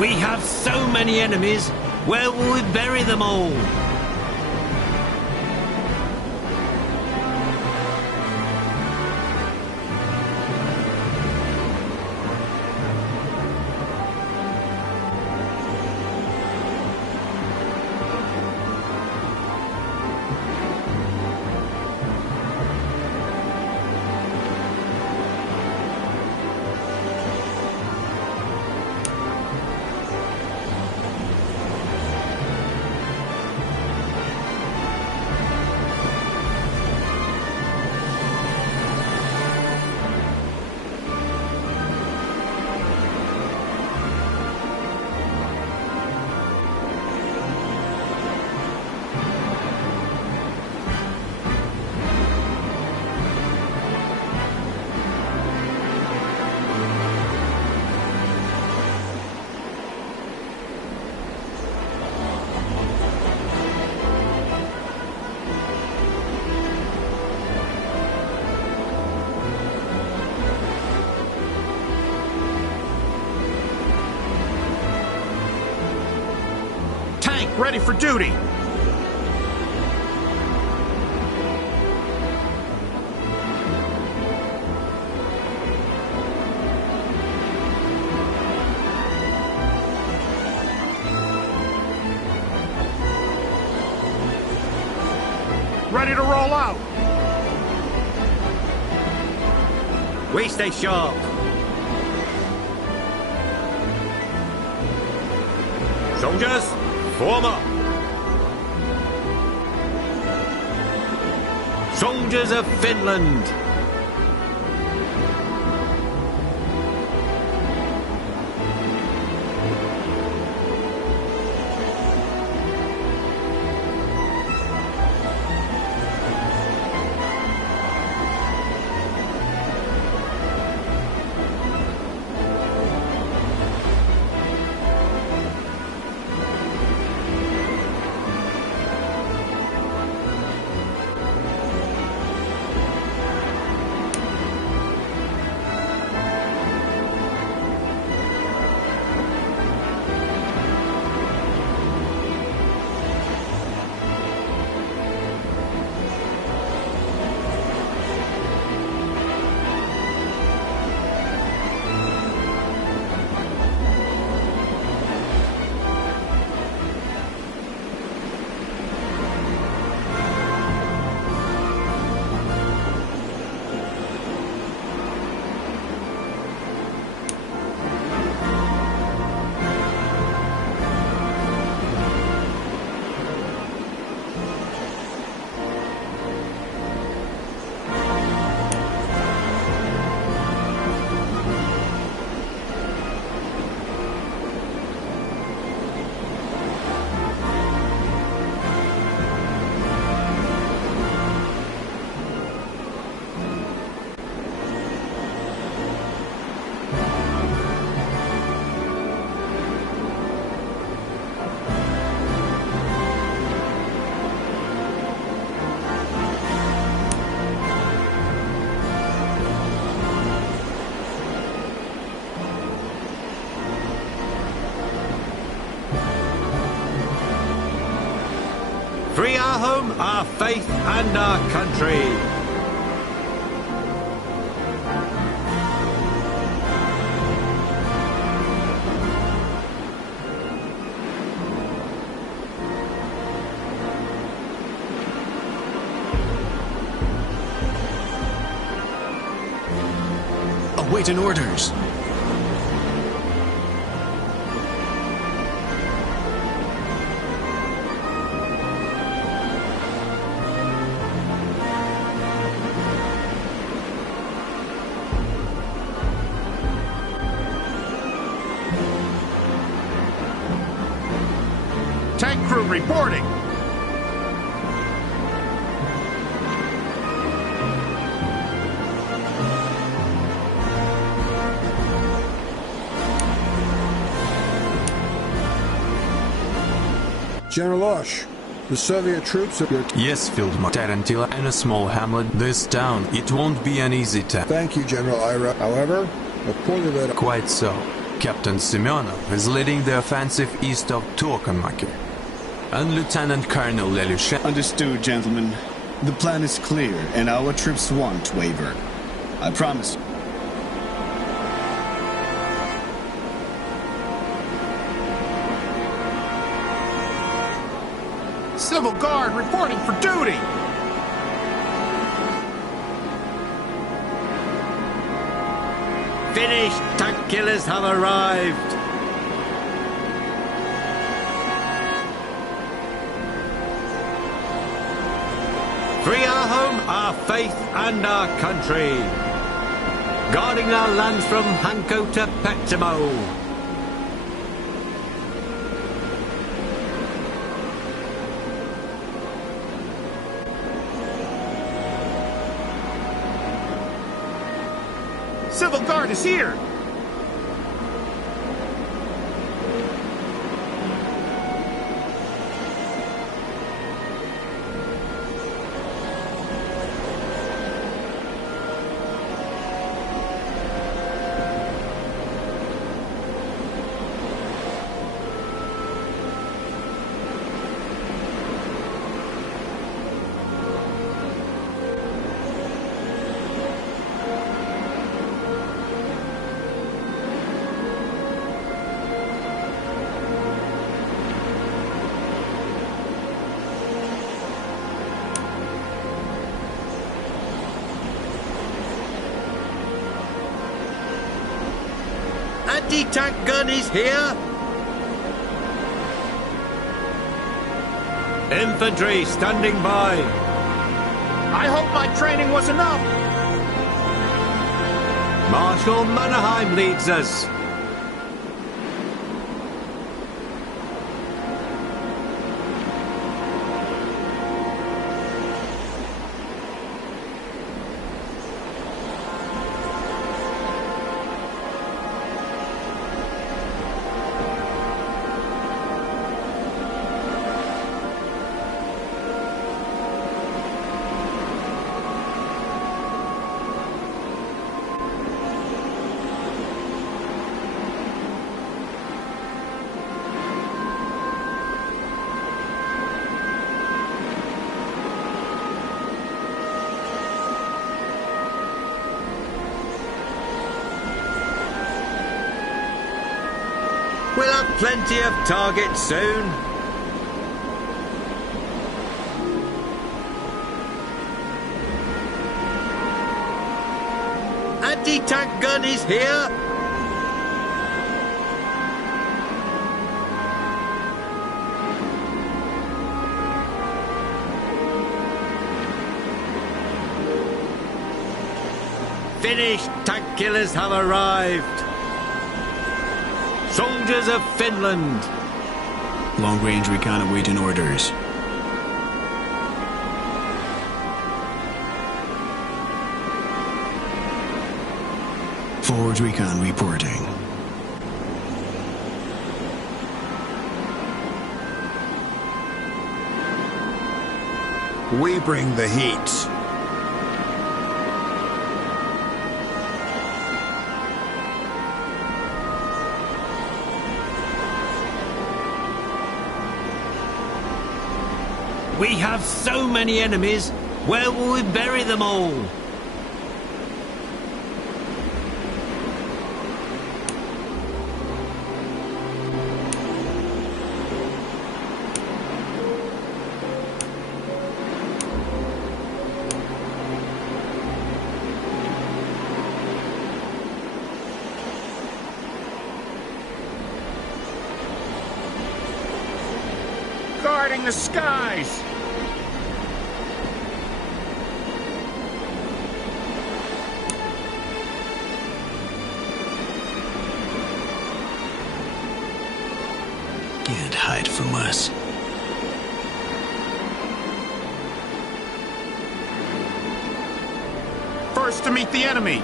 We have so many enemies. Where will we bury them all? Ready for duty! Ready to roll out! We stay sharp. Soldiers, form up! Soldiers of Finland! Free our home, our faith, and our country. Awaiting orders. Tank crew reporting! General Osh, the Soviet troops are... Yes, Field Marshal Tarantila and a small hamlet. This town, it won't be an easy task. Thank you, General Ira. However, a poorly led... Quite so. Captain Semyonov is leading the offensive east of Turkanmaker, and Lieutenant Colonel Lelushenko. Understood, gentlemen. The plan is clear, and our troops won't waver. I promise. Civil Guard reporting for duty! Finnish tank killers have arrived! Free our home, our faith, and our country. Guarding our lands from Hanko to Petsamo. Civil Guard is here! Anti-tank gun is here. Infantry standing by. I hope my training was enough. Marshal Mannerheim leads us. We'll have plenty of targets soon. Anti-tank gun is here. Finnish tank killers have arrived. Soldiers of Finland. Long-range recon awaiting orders. Forward recon reporting. We bring the heat. We have so many enemies. Where will we bury them all? Guarding the skies! Can't hide from us. First to meet the enemy!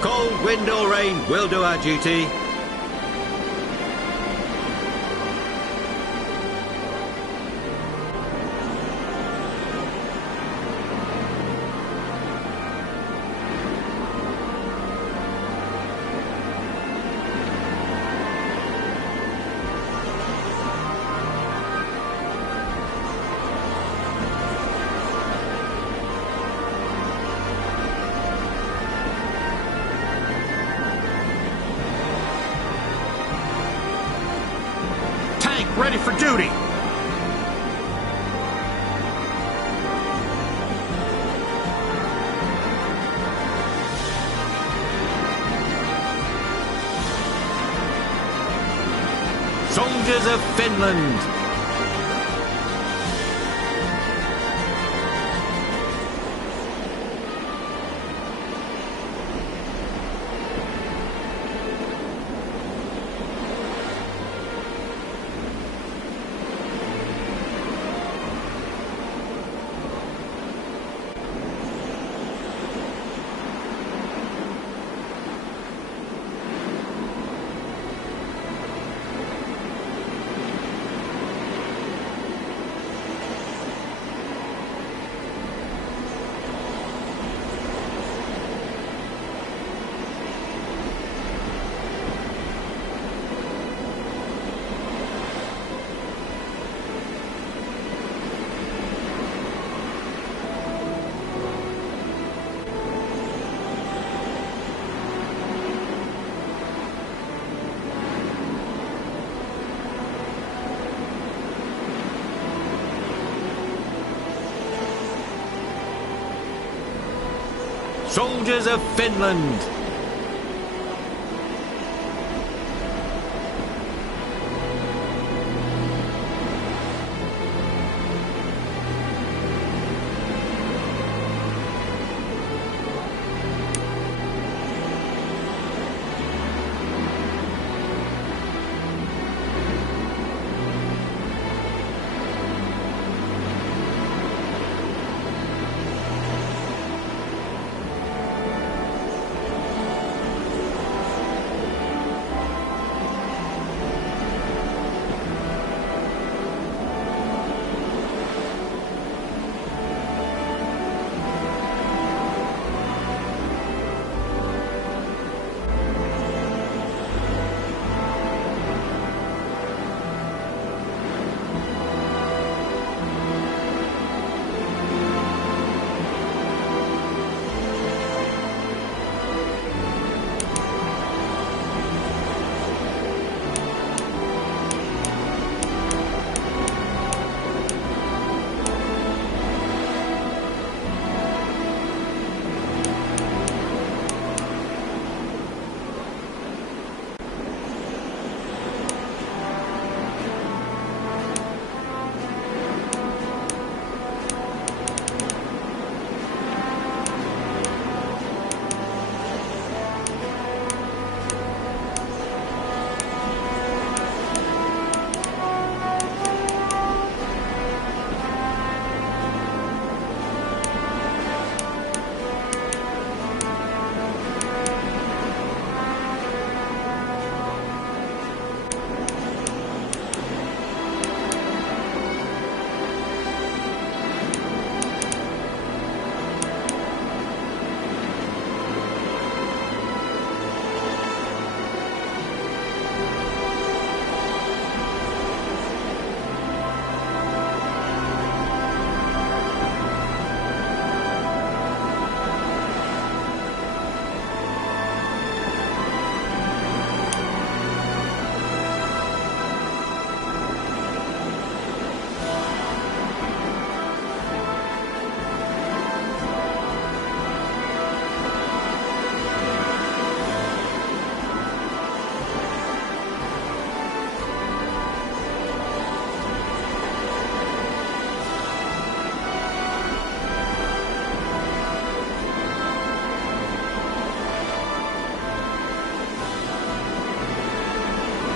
Cold, wind or rain, we'll do our duty. ready for duty. Soldiers of Finland. Soldiers of Finland.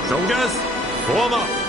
Soldiers, form up!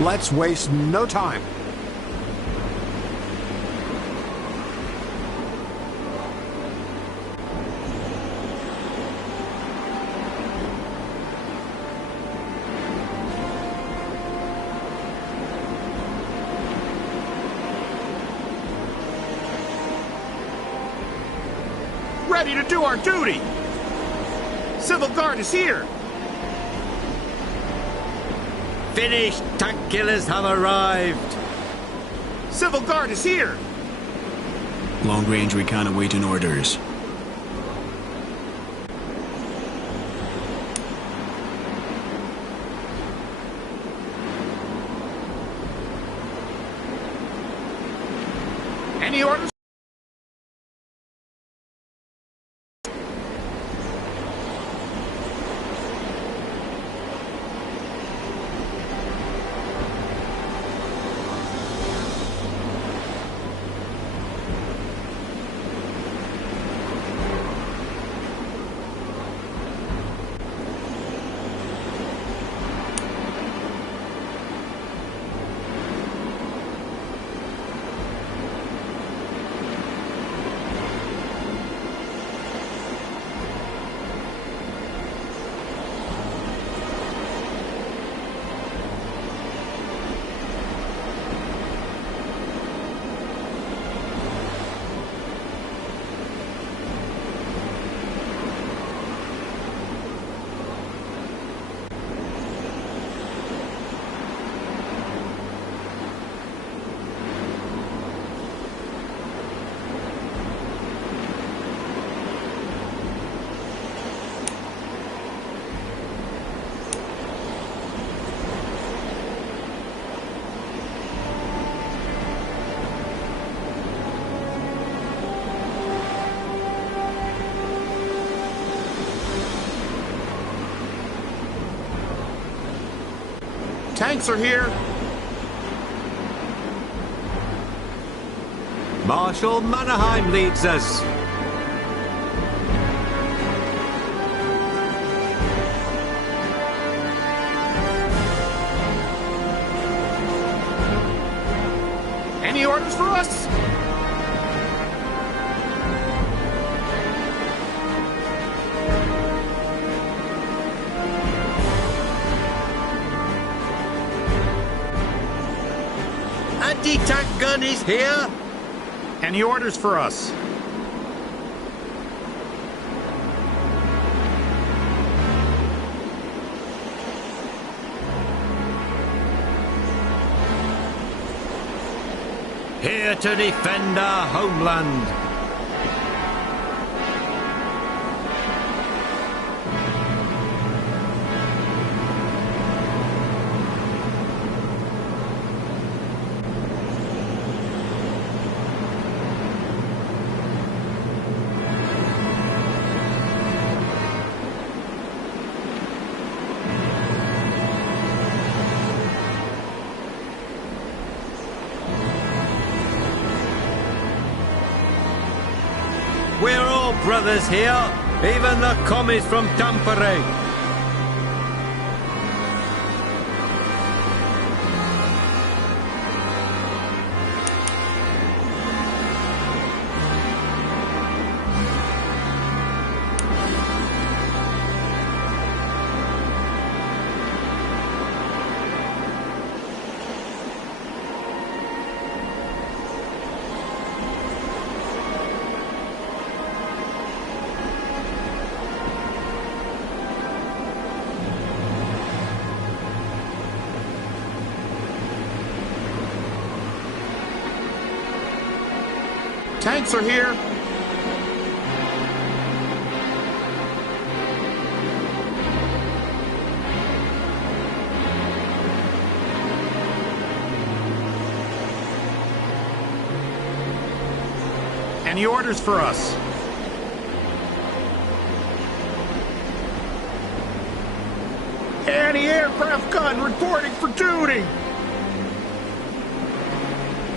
Let's waste no time. Ready to do our duty! Civil Guard is here! Finished tank killers have arrived! Civil Guard is here! Long-range recon awaiting orders. Any orders? Tanks are here! Marshal Mannerheim leads us. Any orders for us? Anti-tank gun is here. Any orders for us? Here to defend our homeland. We're all brothers here, even the commies from Tampere. Tanks are here! Any orders for us? Anti-aircraft gun reporting for duty!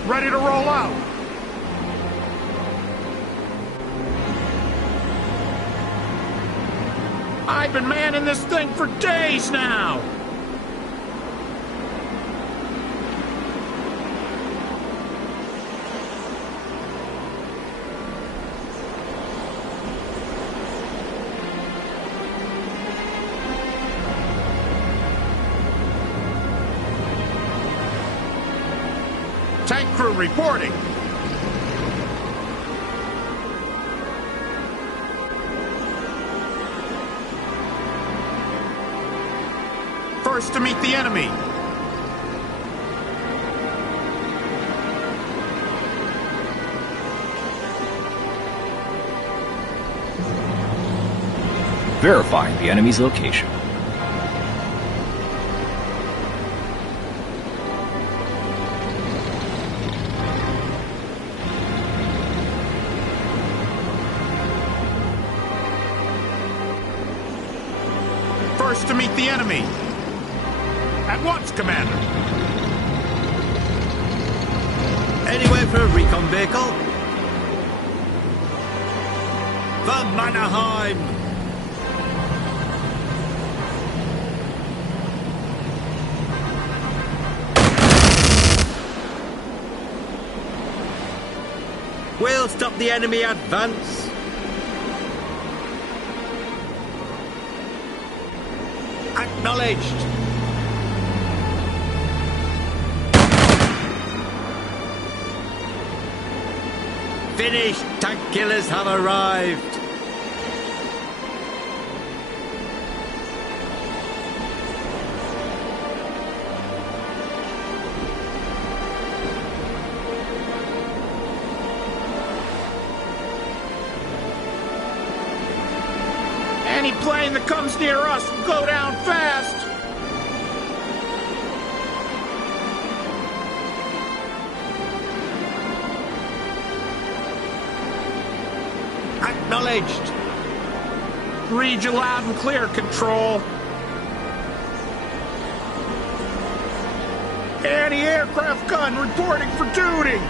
Ready to roll out! I've been manning this thing for days now! crew reporting. First to meet the enemy. Verifying the enemy's location. First to meet the enemy. At once, Commander. Anywhere for a recon vehicle? For Mannerheim! We'll stop the enemy advance. Acknowledged. Finished. Tank killers have arrived. Any plane that comes near us will go down fast. Acknowledged. Read you loud and clear, Control. Anti-aircraft gun reporting for duty.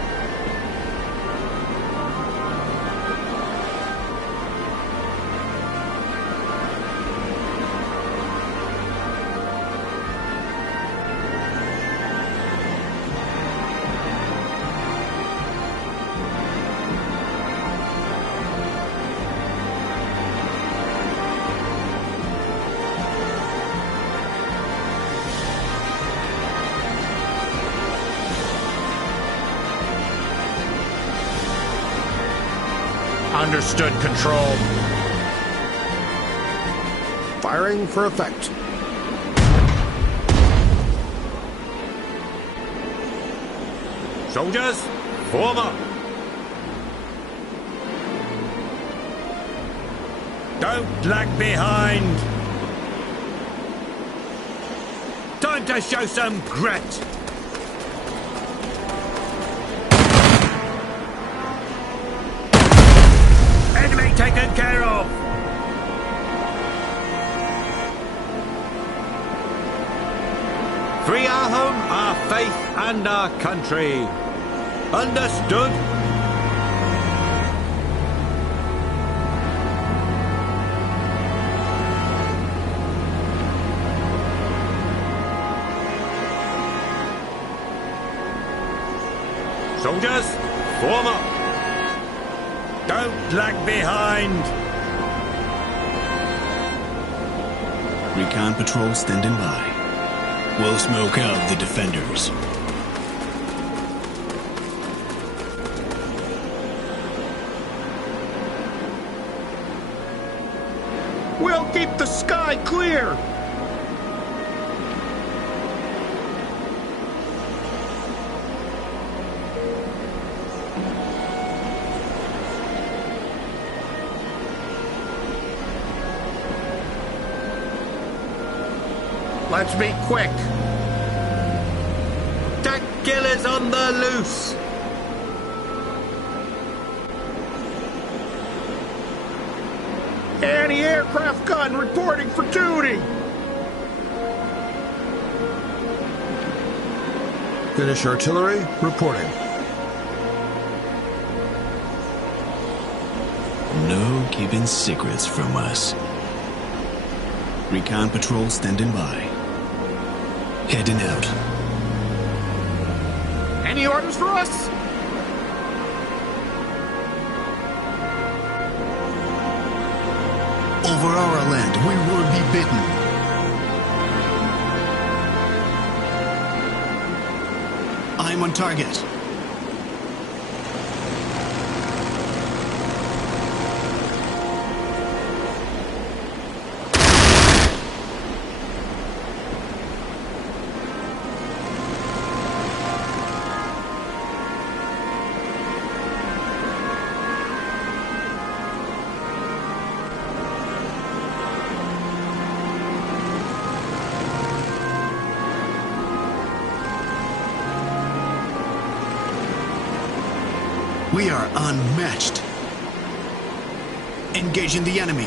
Understood, Control. Firing for effect. Soldiers, form up. Don't lag behind. Time to show some grit. Enemy taken care of. Free our home, our faith, and our country. Understood? Soldiers, form up. Don't lag behind. Recon patrol standing by. We'll smoke out the defenders. We'll keep the sky clear. Let's be quick. Tank killers on the loose. Anti-aircraft gun reporting for duty. Finnish artillery reporting. No keeping secrets from us. Recon patrol standing by. Heading out. Any orders for us? Over our land, we will be bitten. I'm on target. We are unmatched. Engaging the enemy.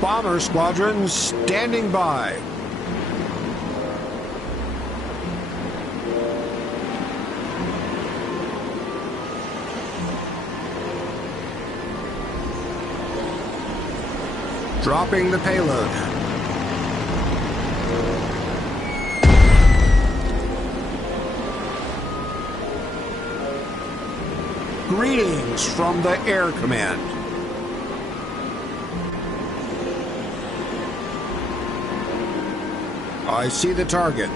Bomber squadrons standing by. Dropping the payload. Greetings from the Air Command. I see the target.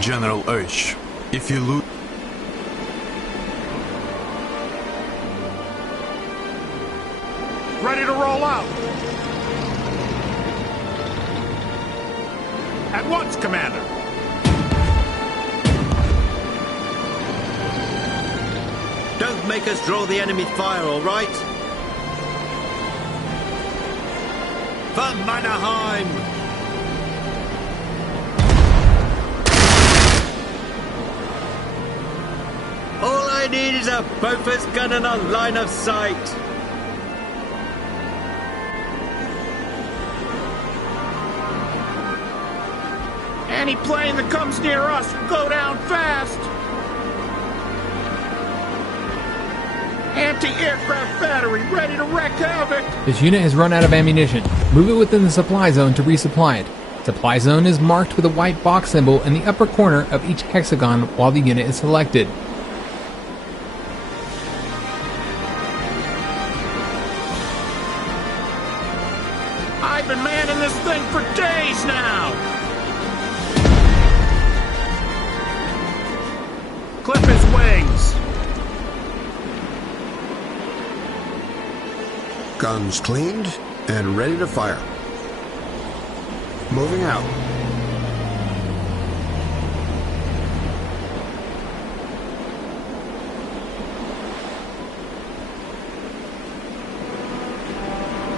General Oesch, if you lose... Ready to roll out. At once, Commander. Don't make us draw the enemy fire, all right? For Mannerheim! All I need is a Bofors gun and a line of sight. Any plane that comes near us will go down fast. Anti-aircraft battery ready to wreak havoc. This unit has run out of ammunition. Move it within the supply zone to resupply it. Supply zone is marked with a white box symbol in the upper corner of each hexagon while the unit is selected. I've been manning this thing for days now. Clip his wings. Guns cleaned and ready to fire. Moving out.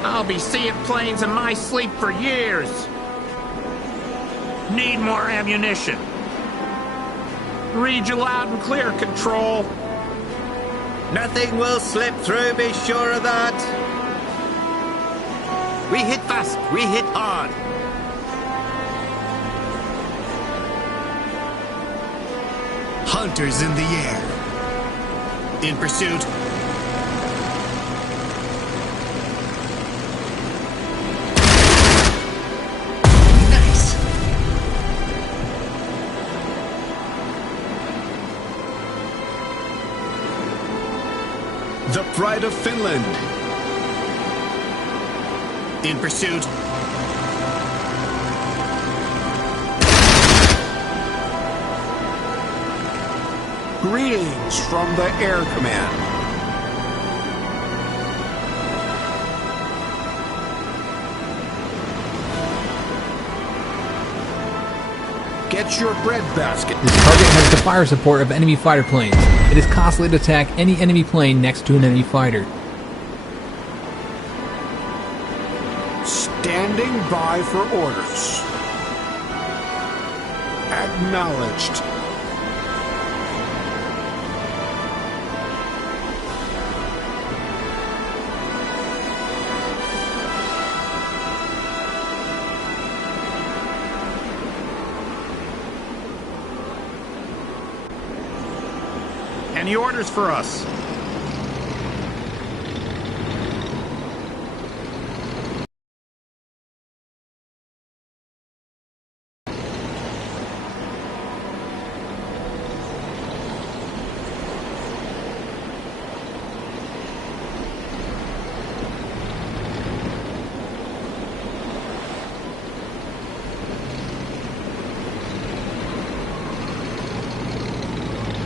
I'll be seeing planes in my sleep for years. Need more ammunition. Read you loud and clear, Control. Nothing will slip through, be sure of that. We hit fast, we hit hard. Hunters in the air. In pursuit. The Pride of Finland. In pursuit. Greetings from the Air Command. Get your breadbasket. This target has the fire support of enemy fighter planes. It is costly to attack any enemy plane next to an enemy fighter. Standing by for orders. Acknowledged. Any orders for us?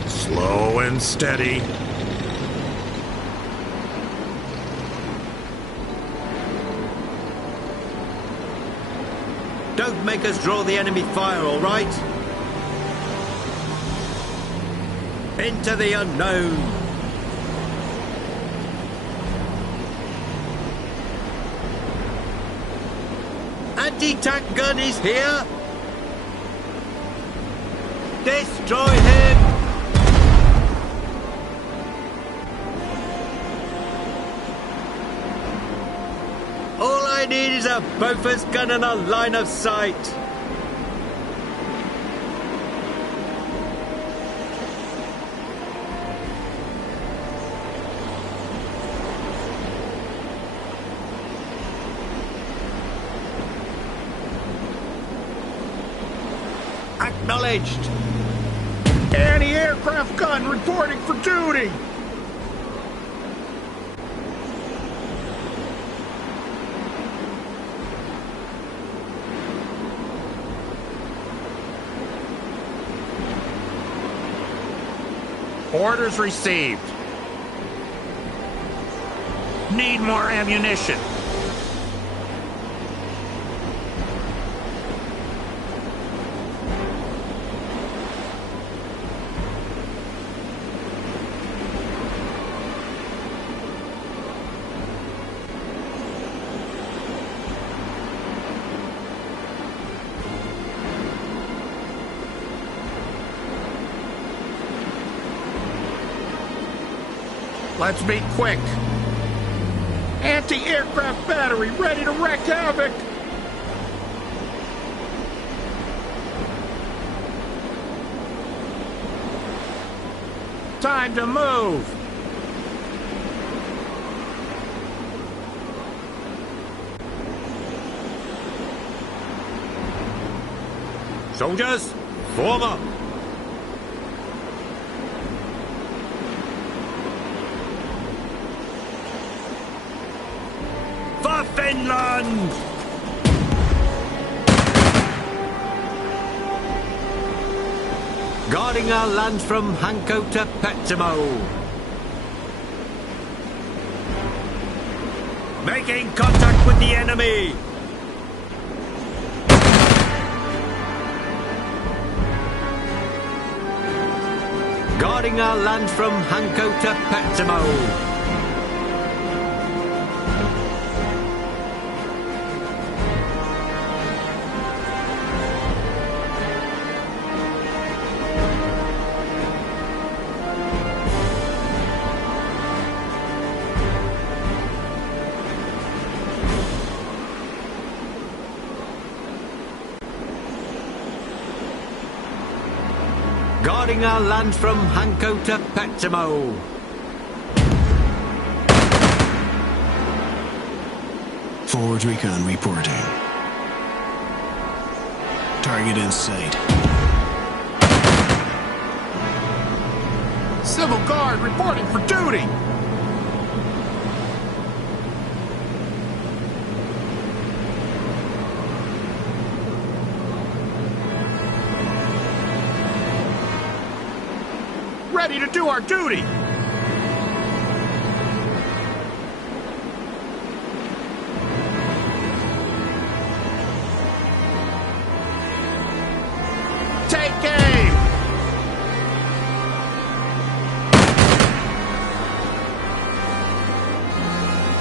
Slow and steady. Don't make us draw the enemy fire, all right? Into the unknown. Anti-tank gun is here. Destroy him. All I need is a Bofors gun and a line of sight. Acknowledged. Anti-aircraft gun reporting for duty. Orders received. Need more ammunition. Let's be quick. Anti-aircraft battery ready to wreak havoc. Time to move. Soldiers, form up. For Finland! Guarding our lands from Hanko to Petsamo. Making contact with the enemy. Guarding our lands from Hanko to Petsamo. Guarding our lands from Hanko to Petsamo. Forward recon reporting. Target in sight. Civil Guard reporting for duty. Ready to do our duty! Take aim!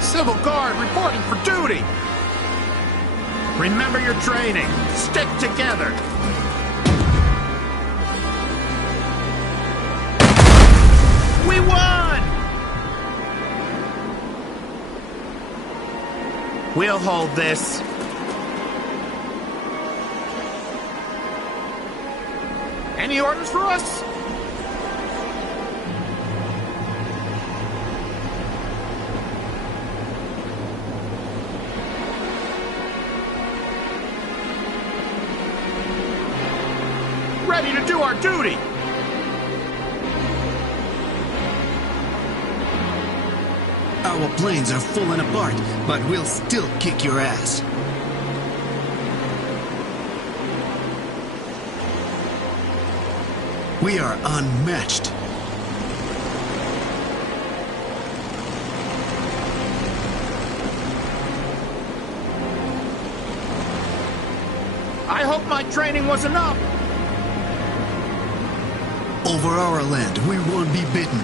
Civil Guard reporting for duty! Remember your training. Stick together. We won! We'll hold this. Any orders for us? Ready to do our duty! Our planes are falling apart, but we'll still kick your ass. We are unmatched. I hope my training was enough. Over our land, we won't be beaten.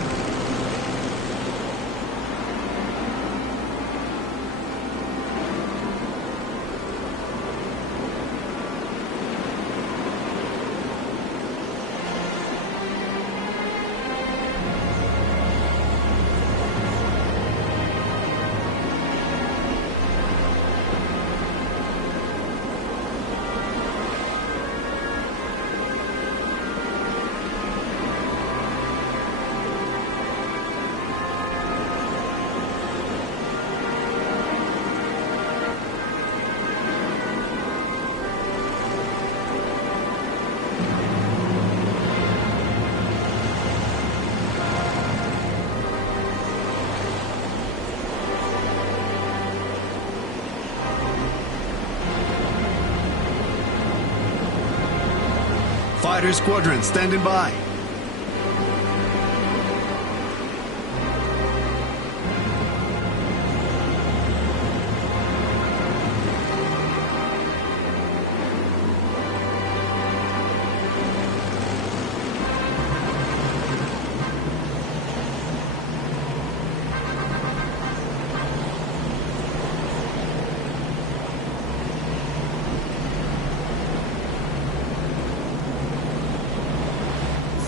Fighter squadron standing by.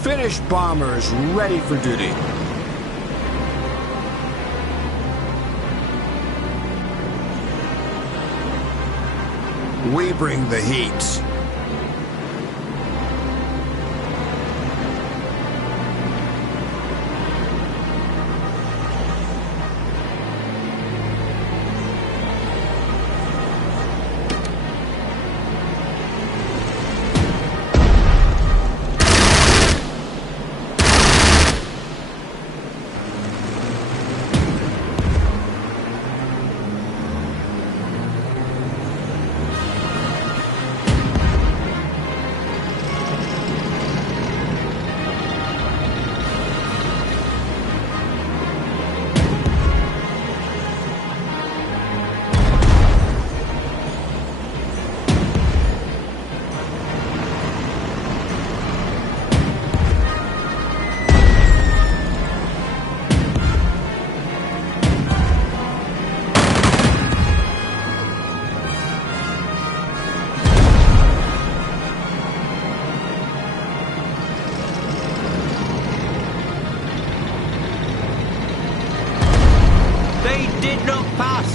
Finnish bombers ready for duty. We bring the heat. Did not pass.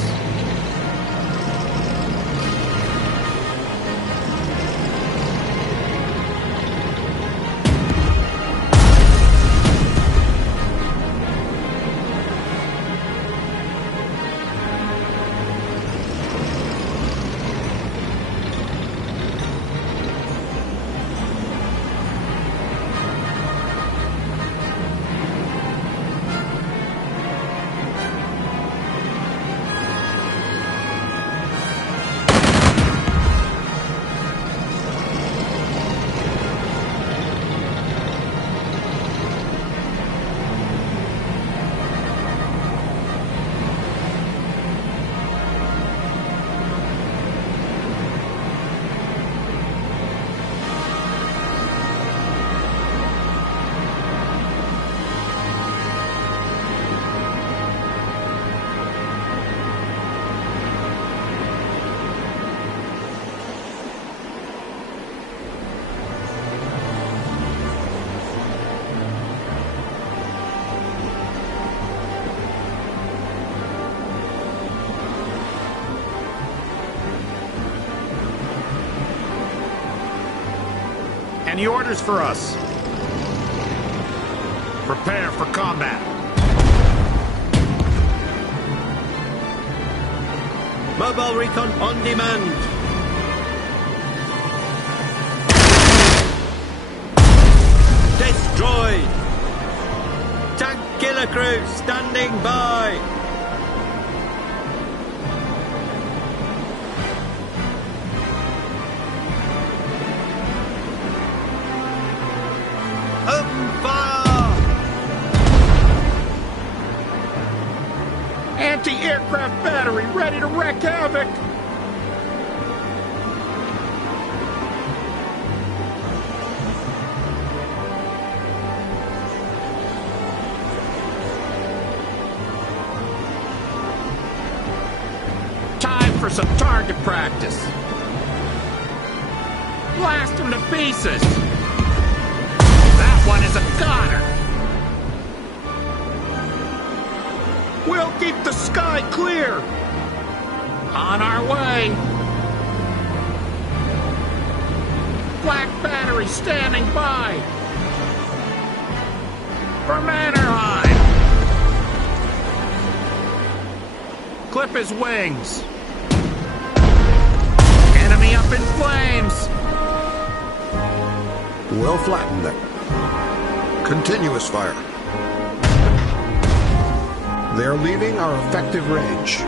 Any orders for us? Prepare for combat. Mobile recon on demand. Destroyed. Tank killer crew standing by. Open fire. Anti-aircraft battery ready to wreak havoc. For some target practice. Blast them to pieces. That one is a goner. We'll keep the sky clear. On our way. Black battery standing by. For Mannerheim. Clip his wings. Enemy up in flames! We'll flatten them. Continuous fire. They're leaving our effective range.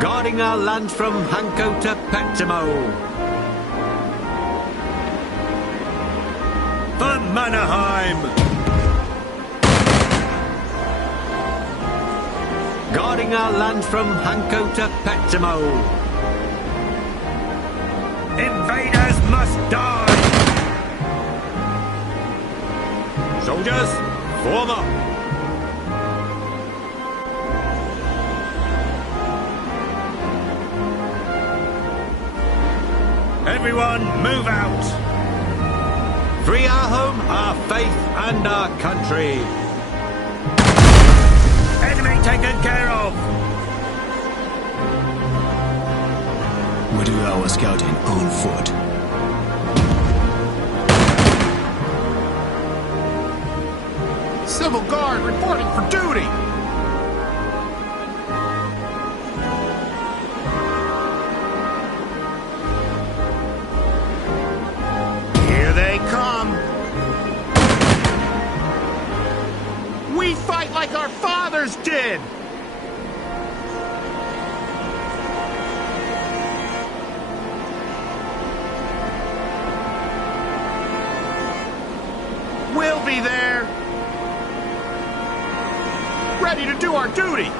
Guarding our land from Hanko to Petamo. For Mannerheim! Guarding our land from Hanko to Petamo. Invaders must die! Soldiers, form up! Everyone, move out! Free our home, our faith, and our country! Enemy taken care of! We do our scouting on foot. Civil Guard reporting for duty! Here they come! We fight like our fathers did! We'll be there! Ready to do our duty!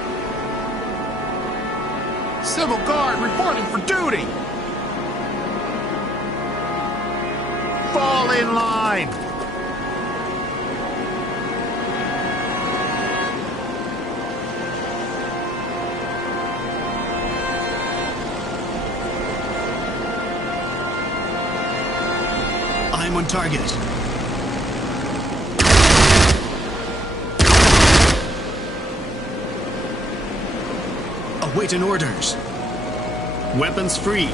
Civil Guard reporting for duty! Fall in line! I'm on target. Awaiting orders. Weapons free.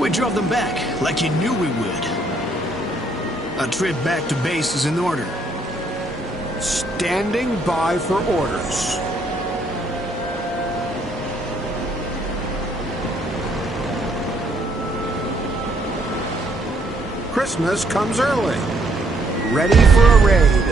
We drove them back, like you knew we would. A trip back to base is in order. Standing by for orders. Christmas comes early. Ready for a raid.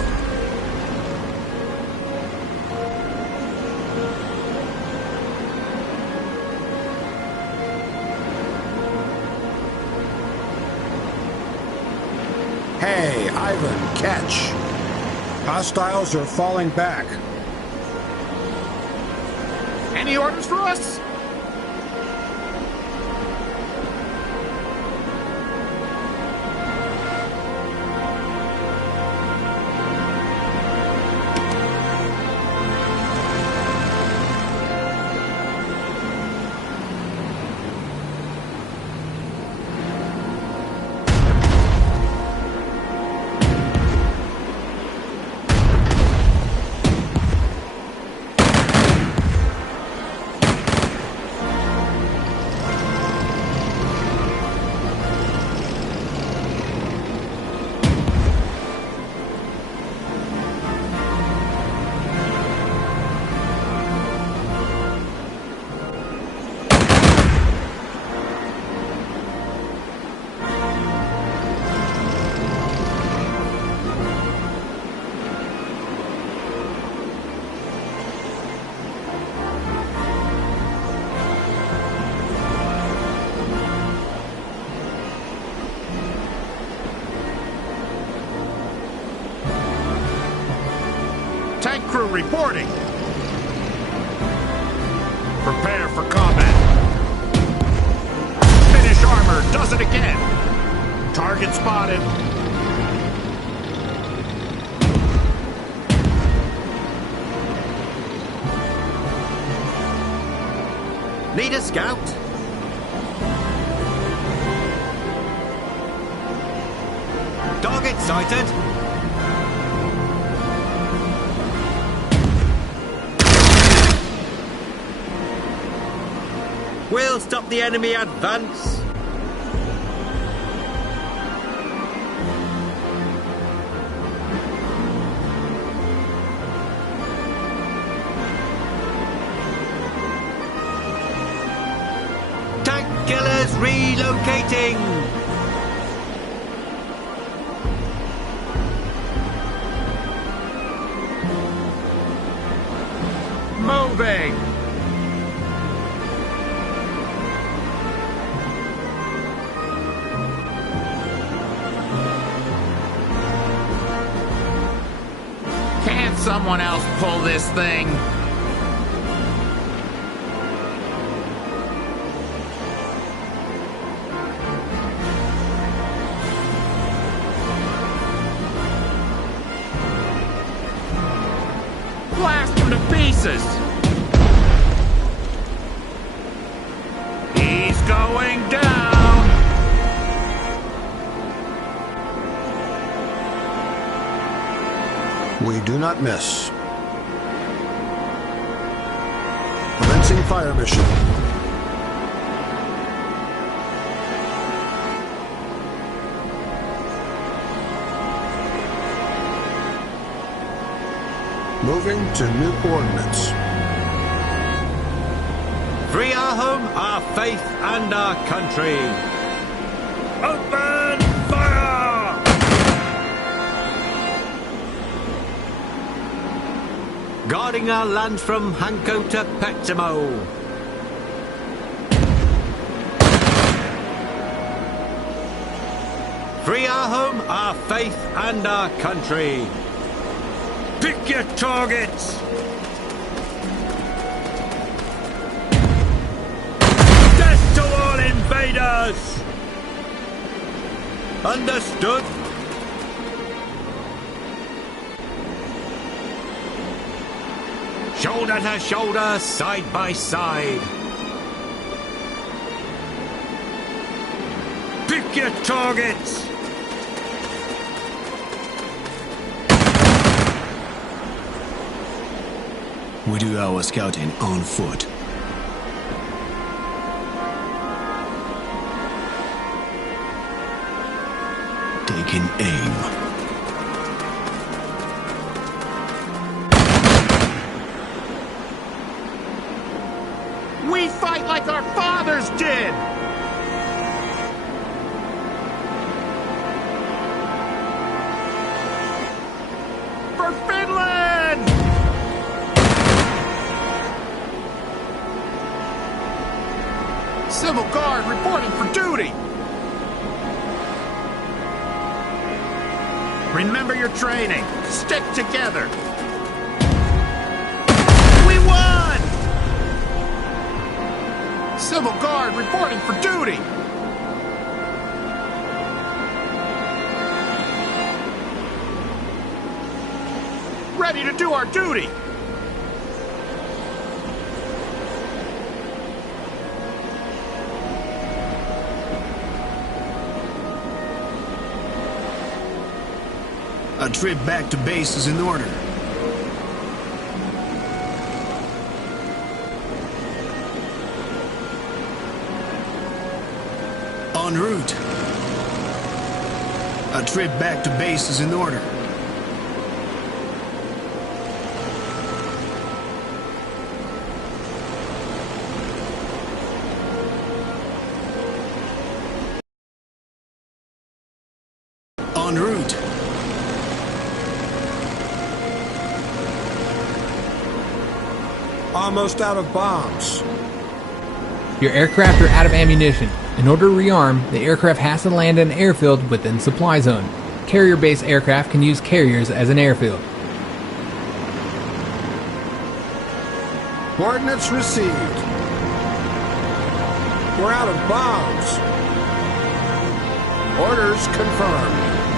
Hey, Ivan, catch. Hostiles are falling back. Any orders for us? reporting. Prepare for combat. Finnish armor does it again. Target spotted. Need a scout? Target sighted. We'll stop the enemy advance. Tank killers relocating. Moving. Can't someone else pull this thing? Blast him to pieces! He's going down! We do not miss. Commencing fire mission. Moving to new coordinates. Free our home, our faith, and our country. Open fire! Guarding our land from Hanko to Petsamo. Free our home, our faith, and our country. Pick your targets! Death to all invaders! Understood? Shoulder to shoulder, side by side. Pick your targets! We do our scouting on foot. Taking aim. We fight like our fathers did! For Finland! Civil Guard reporting for duty! Remember your training. Stick together. We won! Civil Guard reporting for duty! Ready to do our duty! A trip back to base is in order. En route. A trip back to base is in order. En route. Almost out of bombs. Your aircraft are out of ammunition. In order to rearm, the aircraft has to land in an airfield within supply zone. Carrier-based aircraft can use carriers as an airfield. Coordinates received. We're out of bombs. Orders confirmed.